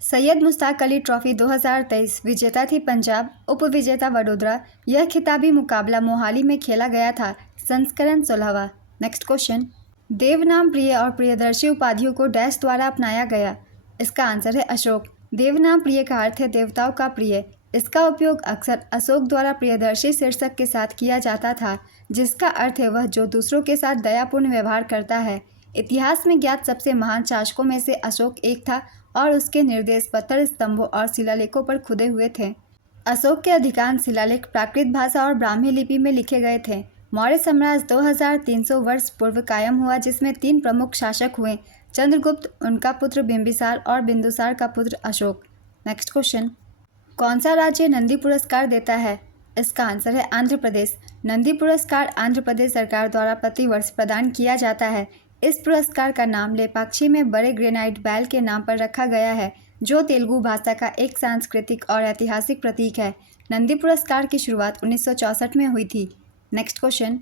सैयद मुश्ताक अली ट्रॉफी 2023 विजेता थी पंजाब, उपविजेता वडोदरा। यह खिताबी मुकाबला मोहाली में खेला गया था, संस्करण 16वां। नेक्स्ट क्वेश्चन, देवनाम प्रिय और प्रियदर्शी उपाधियों को डैश द्वारा अपनाया गया? इसका आंसर है अशोक। देवनाम प्रिय का अर्थ है देवताओं का प्रिय। इसका उपयोग अक्सर अशोक द्वारा प्रियदर्शी शीर्षक के साथ किया जाता था, जिसका अर्थ है वह जो दूसरों के साथ दयापूर्ण व्यवहार करता है। इतिहास में ज्ञात सबसे महान शासकों में से अशोक एक था और उसके निर्देश पत्थर स्तंभों और शिलालेखों पर खुदे हुए थे। अशोक के अधिकांश शिलालेख प्राकृत भाषा और ब्राह्मी लिपि में लिखे गए थे। मौर्य साम्राज्य 2300 वर्ष पूर्व कायम हुआ, जिसमें 3 प्रमुख शासक हुए, चंद्रगुप्त, उनका पुत्र बिंबिसार और बिंदुसार का पुत्र अशोक। नेक्स्ट क्वेश्चन, कौन सा राज्य नंदी पुरस्कार देता है? इसका आंसर है आंध्र प्रदेश। नंदी पुरस्कार आंध्र प्रदेश सरकार द्वारा प्रतिवर्ष प्रदान किया जाता है। इस पुरस्कार का नाम लेपाक्षी में बड़े ग्रेनाइट बैल के नाम पर रखा गया है, जो तेलुगु भाषा का एक सांस्कृतिक और ऐतिहासिक प्रतीक है। नंदी पुरस्कार की शुरुआत 1964 में हुई थी। नेक्स्ट क्वेश्चन,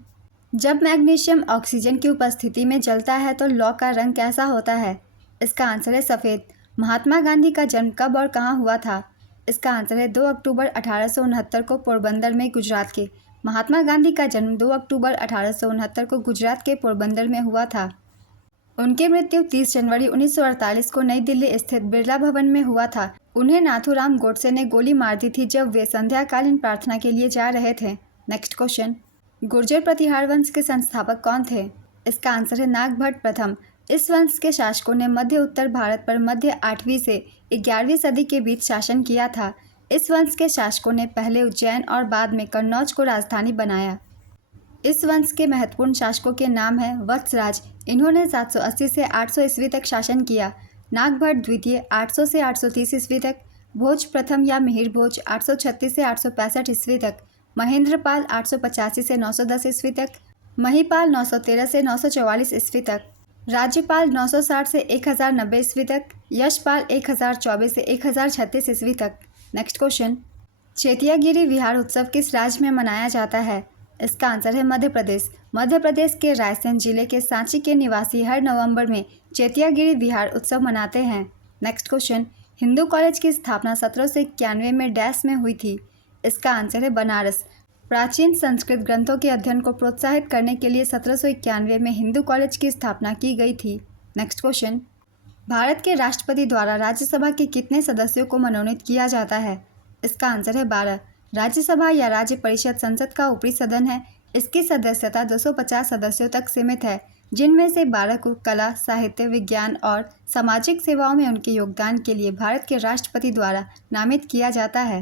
जब मैग्नीशियम ऑक्सीजन की उपस्थिति में जलता है तो लौ का रंग कैसा होता है? इसका आंसर है सफ़ेद। महात्मा गांधी का जन्म कब और कहाँ हुआ था? इसका आंसर है 2 अक्टूबर 1869 को पोरबंदर में, गुजरात के। महात्मा गांधी का जन्म 2 अक्टूबर 1869 को गुजरात के पोरबंदर में हुआ था। उनकी मृत्यु 30 जनवरी 1948 को नई दिल्ली स्थित बिरला भवन में हुआ था। उन्हें नाथूराम गोडसे ने गोली मार दी थी जब वे संध्याकालीन प्रार्थना के लिए जा रहे थे। नेक्स्ट क्वेश्चन, गुर्जर प्रतिहार वंश के संस्थापक कौन थे? इसका आंसर है नागभट्ट प्रथम। इस वंश के शासकों ने मध्य उत्तर भारत पर मध्य 8वीं से 11वीं सदी के बीच शासन किया था। इस वंश के शासकों ने पहले उज्जैन और बाद में कन्नौज को राजधानी बनाया। इस वंश के महत्वपूर्ण शासकों के नाम हैं वत्सराज, इन्होंने 780 से 800 ईस्वी तक शासन किया। नागभट्ट द्वितीय 800 से 830 ईस्वी तक। भोज प्रथम या मिहिर भोज 836 से 865 ईस्वी तक। महेंद्रपाल 885 से 910 ईस्वी तक। महिपाल 913 से 944 ईस्वी तक। राज्यपाल 960 से 1090 ईस्वी तक। यशपाल 1024 से 1036 ईस्वी तक। नेक्स्ट क्वेश्चन, चेतियागिरी विहार उत्सव किस राज्य में मनाया जाता है? इसका आंसर है मध्य प्रदेश। मध्य प्रदेश के रायसेन जिले के सांची के निवासी हर नवंबर में चेतियागिरी विहार उत्सव मनाते हैं। नेक्स्ट क्वेश्चन, हिंदू कॉलेज की स्थापना 1791 में डैश में हुई थी? इसका आंसर है बनारस। प्राचीन संस्कृत ग्रंथों के अध्ययन को प्रोत्साहित करने के लिए 1791 में हिंदू कॉलेज की स्थापना की गई थी। नेक्स्ट क्वेश्चन, भारत के राष्ट्रपति द्वारा राज्यसभा के कितने सदस्यों को मनोनीत किया जाता है? इसका आंसर है 12। राज्यसभा या राज्य परिषद संसद का ऊपरी सदन है। इसकी सदस्यता 250 सदस्यों तक सीमित है, जिनमें से 12 को कला, साहित्य, विज्ञान और सामाजिक सेवाओं में उनके योगदान के लिए भारत के राष्ट्रपति द्वारा नामित किया जाता है।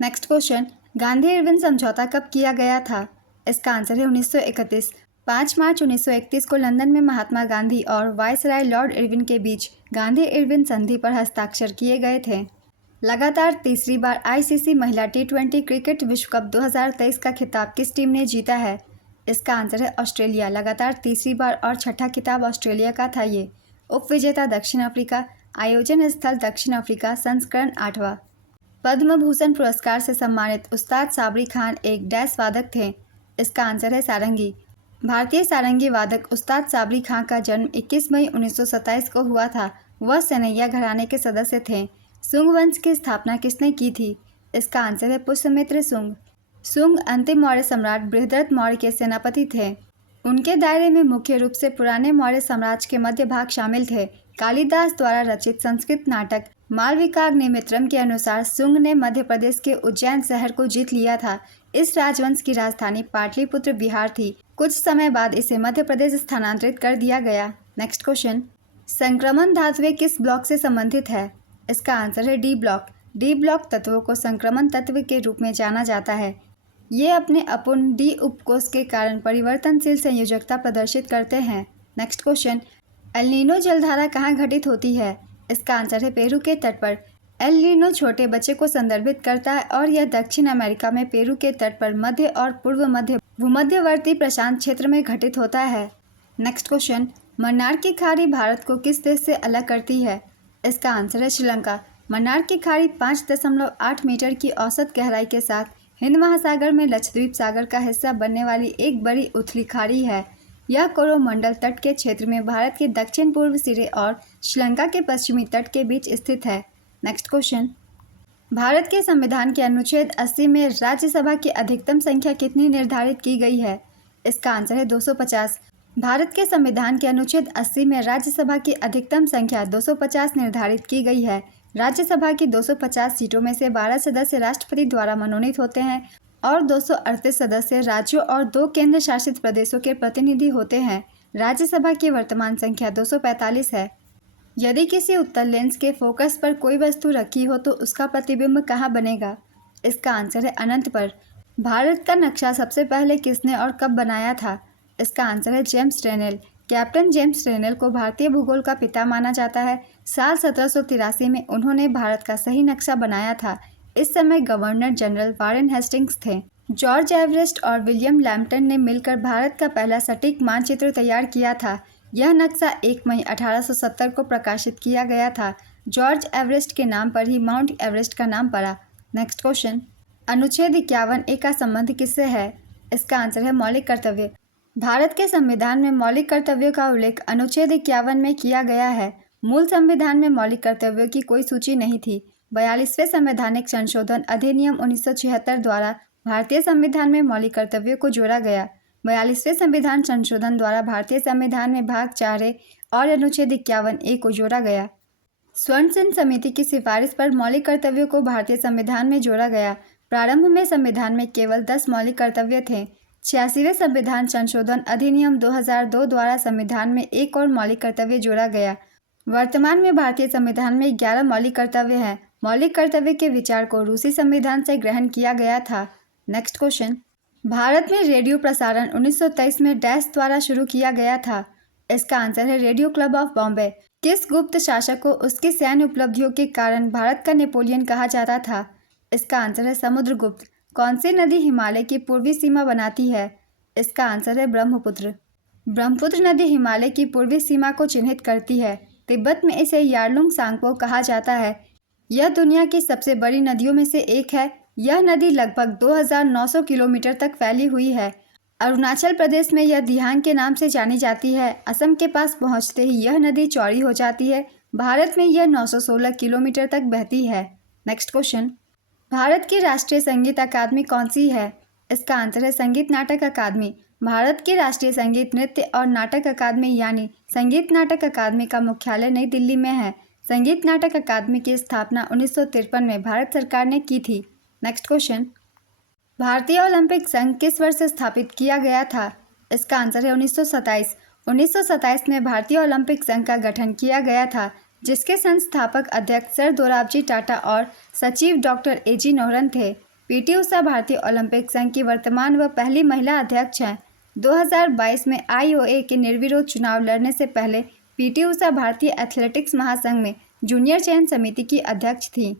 नेक्स्ट क्वेश्चन, गांधी इरविन समझौता कब किया गया था? इसका आंसर है 1931। 5 मार्च 1931 को लंदन में महात्मा गांधी और वायसराय लॉर्ड इरविन के बीच गांधी इरविन संधि पर हस्ताक्षर किए गए थे। लगातार तीसरी बार आईसीसी महिला T20 क्रिकेट विश्व कप 2023 का खिताब किस टीम ने जीता है? इसका आंसर है ऑस्ट्रेलिया। लगातार तीसरी बार और छठा खिताब ऑस्ट्रेलिया का था ये। उपविजेता दक्षिण अफ्रीका। आयोजन स्थल दक्षिण अफ्रीका। संस्करण 8वां। पद्म भूषण पुरस्कार से सम्मानित उस्ताद साबरी खान एक डैश वादक थे? इसका आंसर है सारंगी। भारतीय सारंगी वादक उस्ताद साबरी खान का जन्म 21 मई 1927 को हुआ था। वह सनैया घराने के सदस्य थे। सुंग वंश की स्थापना किसने की थी? इसका आंसर है पुष्यमित्र सुंग। सुंग अंतिम मौर्य सम्राट बृहद्रथ मौर्य के सेनापति थे। उनके दायरे में मुख्य रूप से पुराने मौर्य साम्राज्य के मध्य भाग शामिल थे। कालिदास द्वारा रचित संस्कृत नाटक मालविकाग्निमित्रम के अनुसार सुंग ने मध्य प्रदेश के उज्जैन शहर को जीत लिया था। इस राजवंश की राजधानी पाटलिपुत्र बिहार थी। कुछ समय बाद इसे मध्य प्रदेश स्थानांतरित कर दिया गया। नेक्स्ट क्वेश्चन, संक्रमण धातुएं किस ब्लॉक से संबंधित है? इसका आंसर है डी ब्लॉक। डी ब्लॉक तत्वों को संक्रमण तत्व के रूप में जाना जाता है। ये अपने अपूर्ण डी उपकोष के कारण परिवर्तनशील संयोजकता प्रदर्शित करते हैं। नेक्स्ट क्वेश्चन, एल नीनो जलधारा कहाँ घटित होती है? इसका आंसर है पेरू के तट पर। एल नीनो छोटे बच्चे को संदर्भित करता है और यह दक्षिण अमेरिका में पेरू के तट पर मध्य और पूर्व मध्य भूमध्यवर्ती प्रशांत क्षेत्र में घटित होता है। नेक्स्ट क्वेश्चन, मन्नार की खाड़ी भारत को किस देश से अलग करती है? इसका आंसर है श्रीलंका। मन्नार की खाड़ी 5.8 मीटर की औसत गहराई के साथ हिंद महासागर में लक्षद्वीप सागर का हिस्सा बनने वाली एक बड़ी उथली खाड़ी है। यह कोरोमंडल तट के क्षेत्र में भारत के दक्षिण पूर्व सिरे और श्रीलंका के पश्चिमी तट के बीच स्थित है। नेक्स्ट क्वेश्चन, भारत के संविधान के अनुच्छेद 80 में राज्यसभा की अधिकतम संख्या कितनी निर्धारित की गई है? इसका आंसर है 250। भारत के संविधान के अनुच्छेद 80 में राज्यसभा की अधिकतम संख्या 250 निर्धारित की गई है। राज्यसभा की 250 सीटों में से 12 सदस्य राष्ट्रपति द्वारा मनोनीत होते हैं और 238 सदस्य राज्यों और 2 केंद्र शासित प्रदेशों के प्रतिनिधि होते हैं। राज्यसभा की वर्तमान संख्या 245 है। यदि किसी उत्तल लेंस के फोकस पर कोई वस्तु रखी हो तो उसका प्रतिबिंब कहाँ बनेगा? इसका आंसर है अनंत पर। भारत का नक्शा सबसे पहले किसने और कब बनाया था? इसका आंसर है जेम्स टेनेल। कैप्टन जेम्स टेनेल को भारतीय भूगोल का पिता माना जाता है। साल 1783 में उन्होंने भारत का सही नक्शा बनाया था। इस समय गवर्नर जनरल वारेन हेस्टिंग्स थे। जॉर्ज एवरेस्ट और विलियम लैम्पटन ने मिलकर भारत का पहला सटीक मानचित्र तैयार किया था। यह नक्शा 1 मई 1870 को प्रकाशित किया गया था। जॉर्ज एवरेस्ट के नाम पर ही माउंट एवरेस्ट का नाम पड़ा। नेक्स्ट क्वेश्चन, अनुच्छेद 51A का संबंध किससे है? इसका आंसर है मौलिक कर्तव्य। भारत के संविधान में मौलिक कर्तव्यों का उल्लेख अनुच्छेद 51 में किया गया है। मूल संविधान में मौलिक कर्तव्यों की कोई सूची नहीं थी। 42वें संवैधानिक संशोधन अधिनियम 1976 द्वारा भारतीय संविधान में मौलिक कर्तव्यों को जोड़ा गया। 42वें संविधान संशोधन द्वारा भारतीय संविधान में भाग 4A और अनुच्छेद 51A को जोड़ा गया। स्वर्ण सिंह समिति की सिफारिश पर मौलिक कर्तव्यों को भारतीय संविधान में जोड़ा गया। प्रारंभ में संविधान में केवल 10 मौलिक कर्तव्य थे। 86वें संविधान संशोधन अधिनियम 2002 द्वारा संविधान में एक और मौलिक कर्तव्य जोड़ा गया। वर्तमान में भारतीय संविधान में 11 मौलिक कर्तव्य हैं। मौलिक कर्तव्य के विचार को रूसी संविधान से ग्रहण किया गया था। नेक्स्ट क्वेश्चन, भारत में रेडियो प्रसारण 1923 में डैश द्वारा शुरू किया गया था। इसका आंसर है रेडियो क्लब ऑफ बॉम्बे। किस गुप्त शासक को उसकी सैन्य उपलब्धियों के कारण भारत का नेपोलियन कहा जाता था? इसका आंसर है समुद्रगुप्त। कौन सी नदी हिमालय की पूर्वी सीमा बनाती है? इसका आंसर है ब्रह्मपुत्र। ब्रह्मपुत्र नदी हिमालय की पूर्वी सीमा को चिन्हित करती है। तिब्बत में इसे यारलुंग सांगपो कहा जाता है। यह दुनिया की सबसे बड़ी नदियों में से एक है। यह नदी लगभग 2900 किलोमीटर तक फैली हुई है। अरुणाचल प्रदेश में यह दिहांग के नाम से जानी जाती है। असम के पास पहुंचते ही यह नदी चौड़ी हो जाती है। भारत में यह 916 किलोमीटर तक बहती है। नेक्स्ट क्वेश्चन, भारत की राष्ट्रीय संगीत अकादमी कौन सी है? इसका आंसर है संगीत नाटक अकादमी। भारत की राष्ट्रीय संगीत नृत्य और नाटक अकादमी यानी संगीत नाटक अकादमी का मुख्यालय नई दिल्ली में है। संगीत नाटक अकादमी की स्थापना 1953 में भारत सरकार ने की थी। नेक्स्ट क्वेश्चन, भारतीय ओलंपिक संघ किस वर्ष स्थापित किया गया था? इसका आंसर है 1927। 1927 में भारतीय ओलंपिक संघ का गठन किया गया था, जिसके संस्थापक अध्यक्ष सर दोराबजी टाटा और सचिव डॉक्टर A.G. नोहरन थे। पीटी उषा भारतीय ओलंपिक संघ की वर्तमान व पहली महिला अध्यक्ष हैं। 2022 में IOA के निर्विरोध चुनाव लड़ने से पहले पीटी उषा भारतीय एथलेटिक्स महासंघ में जूनियर चयन समिति की अध्यक्ष थी।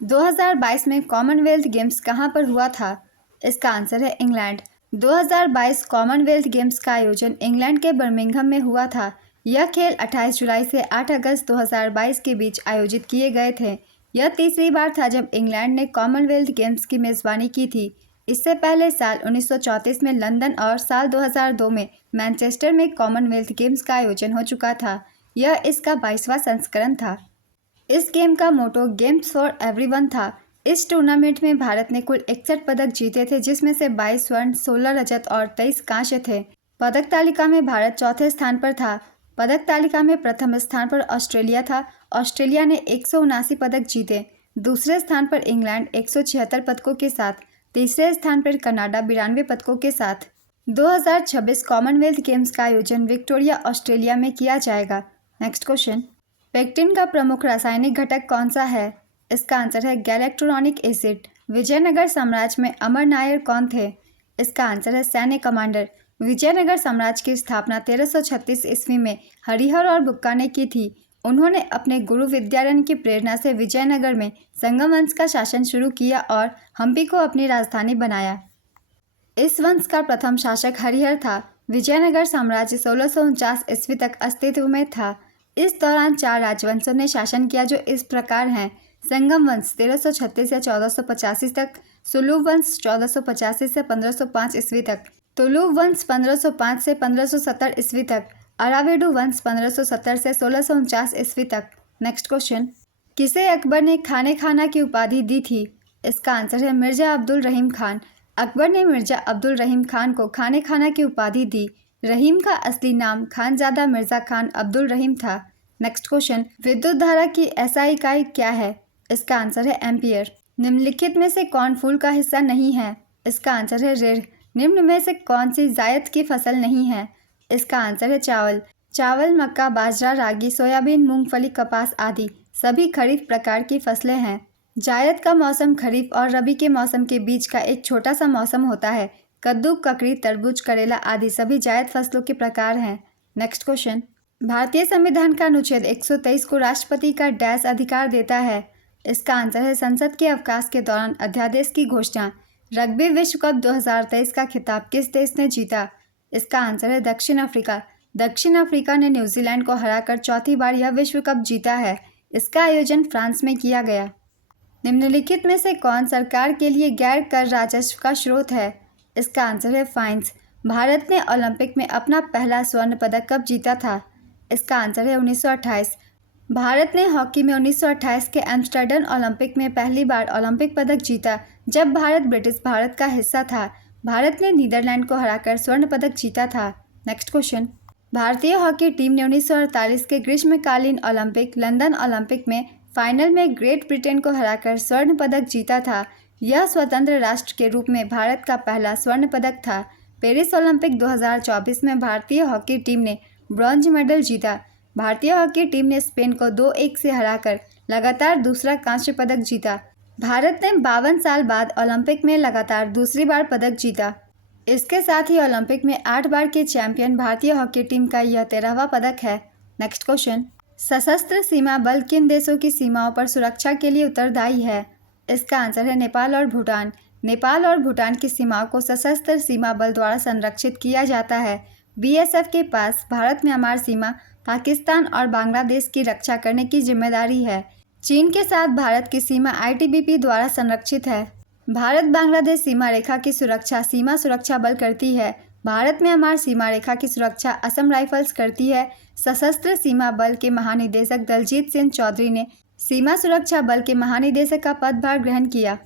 2022 में कॉमनवेल्थ गेम्स कहाँ पर हुआ था? इसका आंसर है इंग्लैंड। 2022 कॉमनवेल्थ गेम्स का आयोजन इंग्लैंड के बर्मिंघम में हुआ था। यह खेल 28 जुलाई से 8 अगस्त 2022 के बीच आयोजित किए गए थे। यह तीसरी बार था जब इंग्लैंड ने कॉमनवेल्थ गेम्स की मेज़बानी की थी। इससे पहले साल 1934 में लंदन और साल 2002 में मैनचेस्टर में कॉमनवेल्थ गेम्स का आयोजन हो चुका था। यह इसका 22वां संस्करण था। इस गेम का मोटो गेम्स फॉर एवरीवन था। इस टूर्नामेंट में भारत ने कुल 61 पदक जीते थे, जिसमें से 22 स्वर्ण, 16 रजत और 23 कांस्य थे। पदक तालिका में भारत चौथे स्थान पर था। पदक तालिका में प्रथम स्थान पर ऑस्ट्रेलिया था। ऑस्ट्रेलिया ने 179 पदक जीते। दूसरे स्थान पर इंग्लैंड 176 पदकों के साथ। तीसरे स्थान पर कनाडा 92 पदकों के साथ। 2026 कॉमनवेल्थ गेम्स का आयोजन विक्टोरिया, ऑस्ट्रेलिया में किया जाएगा। नेक्स्ट क्वेश्चन, पेक्टिन का प्रमुख रासायनिक घटक कौन सा है? इसका आंसर है गैलेक्ट्रोनिक एसिड। विजयनगर साम्राज्य में अमर नायर कौन थे? इसका आंसर है सैन्य कमांडर। विजयनगर साम्राज्य की स्थापना 1336 ईस्वी में हरिहर और बुक्का ने की थी। उन्होंने अपने गुरु विद्यारण्य की प्रेरणा से विजयनगर में संगम वंश का शासन शुरू किया और हम्पी को अपनी राजधानी बनाया। इस वंश का प्रथम शासक हरिहर था। विजयनगर साम्राज्य 1649 ईस्वी तक अस्तित्व में था। इस दौरान 4 राजवंशों ने शासन किया, जो इस प्रकार हैं: संगम वंश 1336 या 1485 तक, सुलूभ वंश 1485 से 1505 ईस्वी तक, तुलुव वंश 1505 से 1570 ईस्वी तक, अरावेडु वंश 1570 से 1649 ईस्वी तक। नेक्स्ट क्वेश्चन, किसे अकबर ने खाने खाना की उपाधि दी थी? इसका आंसर है मिर्जा अब्दुल रहीम खान। अकबर ने मिर्जा अब्दुल रहीम खान को खाने खाना की उपाधि दी। रहीम का असली नाम खानजादा मिर्जा खान अब्दुल रहीम था। नेक्स्ट क्वेश्चन, विद्युत धारा की एसआई इकाई क्या है? इसका आंसर है एम्पियर। निम्नलिखित में से कौन फूल का हिस्सा नहीं है? इसका आंसर है ऋण। निम्न में से कौन सी जायद की फसल नहीं है? इसका आंसर है चावल। चावल, मक्का, बाजरा, रागी, सोयाबीन, मूंगफली, कपास आदि सभी खरीफ प्रकार की फसलें हैं। जायद का मौसम खरीफ और रबी के मौसम के बीच का एक छोटा सा मौसम होता है। कद्दू, ककड़ी, तरबूज, करेला आदि सभी जायद फसलों के प्रकार हैं। नेक्स्ट क्वेश्चन, भारतीय संविधान का अनुच्छेद 123 को राष्ट्रपति का डैश अधिकार देता है? इसका आंसर है संसद के अवकाश के दौरान अध्यादेश की घोषणा। रग्बी विश्व कप 2023 का खिताब किस देश ने जीता? इसका आंसर है दक्षिण अफ्रीका। दक्षिण अफ्रीका ने न्यूजीलैंड को हराकर चौथी बार यह विश्व कप जीता है। इसका आयोजन फ्रांस में किया गया। निम्नलिखित में से कौन सरकार के लिए गैर कर राजस्व का स्रोत है? इसका आंसर है फाइन्स। भारत ने ओलंपिक में अपना पहला स्वर्ण पदक कब जीता था? इसका आंसर है 1928। भारत ने हॉकी में 1928 के एम्स्टर्डम ओलंपिक में पहली बार ओलंपिक पदक जीता, जब भारत ब्रिटिश भारत का हिस्सा था। भारत ने नीदरलैंड को हराकर स्वर्ण पदक जीता था। नेक्स्ट क्वेश्चन, भारतीय हॉकी टीम ने 1948 के ग्रीष्मकालीन ओलंपिक लंदन ओलंपिक में फाइनल में ग्रेट ब्रिटेन को हराकर स्वर्ण पदक जीता था। यह स्वतंत्र राष्ट्र के रूप में भारत का पहला स्वर्ण पदक था। पेरिस ओलंपिक 2024 में भारतीय हॉकी टीम ने ब्रॉन्ज मेडल जीता। भारतीय हॉकी टीम ने स्पेन को 2-1 से हराकर लगातार दूसरा कांस्य पदक जीता। भारत ने 52 साल बाद ओलंपिक में लगातार दूसरी बार पदक जीता। इसके साथ ही ओलंपिक में 8 बार के चैंपियन भारतीय हॉकी टीम का यह 13वां पदक है। नेक्स्ट क्वेश्चन, सशस्त्र सीमा बल किन देशों की सीमाओं पर सुरक्षा के लिए उत्तरदायी है? इसका आंसर है नेपाल और भूटान। नेपाल और भूटान की सीमाओं को सशस्त्र सीमा बल द्वारा संरक्षित किया जाता है। बीएसएफ के पास भारत म्यांमार सीमा, पाकिस्तान और बांग्लादेश की रक्षा करने की जिम्मेदारी है। चीन के साथ भारत की सीमा आईटीबीपी द्वारा संरक्षित है। भारत बांग्लादेश सीमा रेखा की सुरक्षा सीमा सुरक्षा बल करती है। भारत म्यांमार सीमा रेखा की सुरक्षा असम राइफल्स करती है। सशस्त्र सीमा बल के महानिदेशक दलजीत सिंह चौधरी ने सीमा सुरक्षा बल के महानिदेशक का पदभार ग्रहण किया।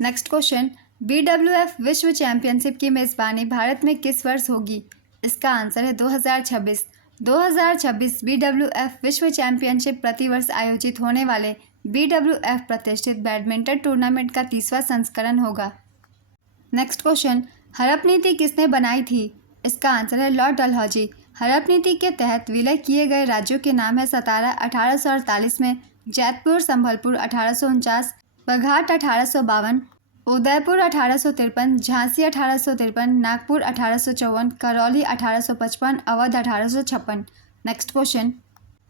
नेक्स्ट क्वेश्चन, बीडब्ल्यूएफ विश्व चैंपियनशिप की मेजबानी भारत में किस वर्ष होगी? इसका आंसर है 2026। 2026 बीडब्ल्यूएफ विश्व चैंपियनशिप प्रतिवर्ष आयोजित होने वाले बीडब्ल्यूएफ प्रतिष्ठित बैडमिंटन टूर्नामेंट का 30वां संस्करण होगा। नेक्स्ट क्वेश्चन, हड़प नीति किसने बनाई थी? इसका आंसर है लॉर्ड डलहौजी। हड़प नीति के तहत विलय किए गए राज्यों के नाम है सतारा 1848 में, जैतपुर संभलपुर 1849, बघाट 1852, उदयपुर 1853, झांसी 1853, नागपुर 1854, करौली 1855, अवध 1856। नेक्स्ट क्वेश्चन,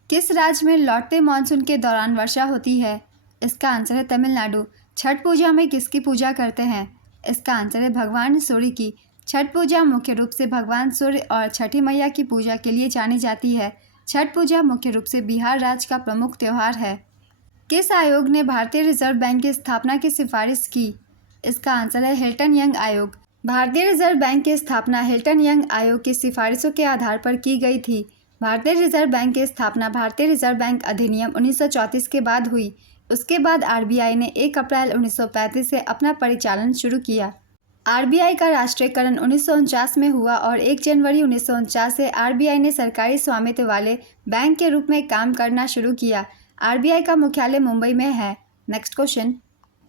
किस राज्य में लौटते मानसून के दौरान वर्षा होती है? इसका आंसर है तमिलनाडु। छठ पूजा में किसकी पूजा करते हैं? इसका आंसर है भगवान सूर्य की। छठ पूजा मुख्य रूप से भगवान सूर्य और छठी मैया की पूजा के लिए जानी जाती है। छठ पूजा मुख्य रूप से बिहार राज्य का प्रमुख त्यौहार है। किस आयोग ने भारतीय रिजर्व बैंक की स्थापना की सिफारिश की? इसका आंसर है हिल्टन यंग आयोग। भारतीय रिजर्व बैंक की स्थापना हिल्टन यंग आयोग की सिफारिशों के आधार पर की गई थी। भारतीय रिजर्व बैंक की स्थापना भारतीय रिजर्व बैंक अधिनियम 1934 के बाद हुई। उसके बाद आरबीआई ने 1 अप्रैल 1935 से अपना परिचालन शुरू किया। आरबीआई का राष्ट्रीयकरण 1949 में हुआ और 1 जनवरी 1949 से आरबीआई ने सरकारी स्वामित्व वाले बैंक के रूप में काम करना शुरू किया। आरबीआई का मुख्यालय मुंबई में है। नेक्स्ट क्वेश्चन,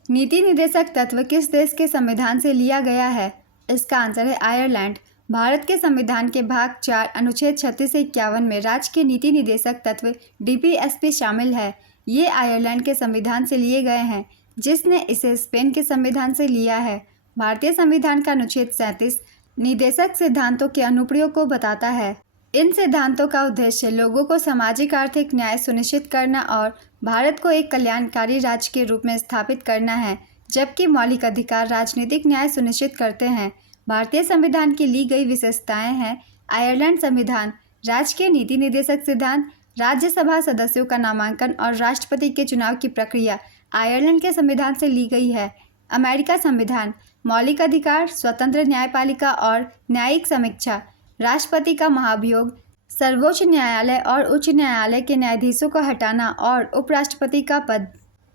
नीति निदेशक तत्व किस देश के संविधान से लिया गया है? इसका आंसर है आयरलैंड। भारत के संविधान के भाग 4 अनुच्छेद 36 से 51 में राज्य के नीति निदेशक तत्व डीपीएसपी शामिल है। ये आयरलैंड के संविधान से लिए गए हैं, जिसने इसे स्पेन के संविधान से लिया है। भारतीय संविधान का अनुच्छेद 37 निदेशक सिद्धांतों के अनुप्रयोग को बताता है। इन सिद्धांतों का उद्देश्य लोगों को सामाजिक आर्थिक न्याय सुनिश्चित करना और भारत को एक कल्याणकारी राज्य के रूप में स्थापित करना है, जबकि मौलिक अधिकार राजनीतिक न्याय सुनिश्चित करते हैं। भारतीय संविधान की ली गई विशेषताएं हैं आयरलैंड संविधान, राज्य के नीति निदेशक सिद्धांत, राज्यसभा सदस्यों का नामांकन और राष्ट्रपति के चुनाव की प्रक्रिया, आयरलैंड के संविधान से ली गई है? अमेरिका संविधान। मौलिक अधिकार, स्वतंत्र न्यायपालिका और न्यायिक समीक्षा, राष्ट्रपति का महाभियोग, सर्वोच्च न्यायालय और उच्च न्यायालय के न्यायाधीशों को हटाना और उपराष्ट्रपति का पद।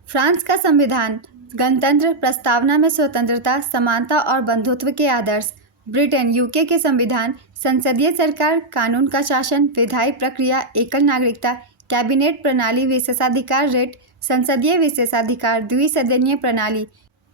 फ्रांस का संविधान। गणतंत्र, प्रस्तावना में स्वतंत्रता, समानता और बंधुत्व के आदर्श। ब्रिटेन यूके के संविधान। संसदीय सरकार, कानून का शासन, विधायी प्रक्रिया, एकल नागरिकता, कैबिनेट प्रणाली, विशेषाधिकार रेट, संसदीय विशेषाधिकार, द्विसदनीय प्रणाली।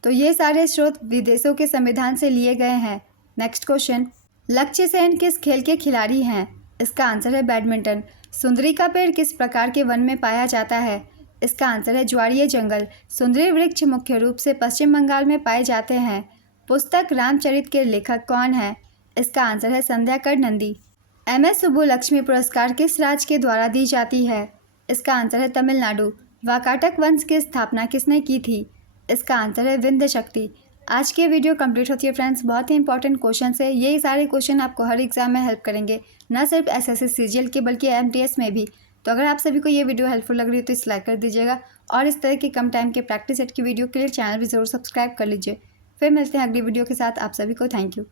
तो ये सारे स्रोत विदेशों के संविधान से लिए गए हैं। नेक्स्ट क्वेश्चन, लक्ष्य सेन किस खेल के खिलाड़ी हैं? इसका आंसर है बैडमिंटन। सुंदरी का पेड़ किस प्रकार के वन में पाया जाता है? इसका आंसर है ज्वारीय जंगल। सुंदरी वृक्ष मुख्य रूप से पश्चिम बंगाल में पाए जाते हैं। पुस्तक रामचरित के लेखक कौन है? इसका आंसर है संध्या करनंदी। MS सुब्बुलक्ष्मी पुरस्कार किस राज्य के द्वारा दी जाती है? इसका आंसर है तमिलनाडु। वाकाटक वंश की स्थापना किसने की थी? इसका आंसर है विंध्य शक्ति। आज की वीडियो कंप्लीट होती है फ्रेंड्स। बहुत ही इंपॉर्टेंट क्वेश्चन है, ये सारे क्वेश्चन आपको हर एग्जाम में हेल्प करेंगे, न सिर्फ SSC CGL के बल्कि MTS में भी। तो अगर आप सभी को ये वीडियो हेल्पफुल लग रही है तो इस लाइक कर दीजिएगा और इस तरह के कम टाइम के प्रैक्टिस सेट की वीडियो के लिए चैनल भी जरूर सब्सक्राइब कर लीजिए। फिर मिलते हैं अगली वीडियो के साथ। आप सभी को थैंक यू।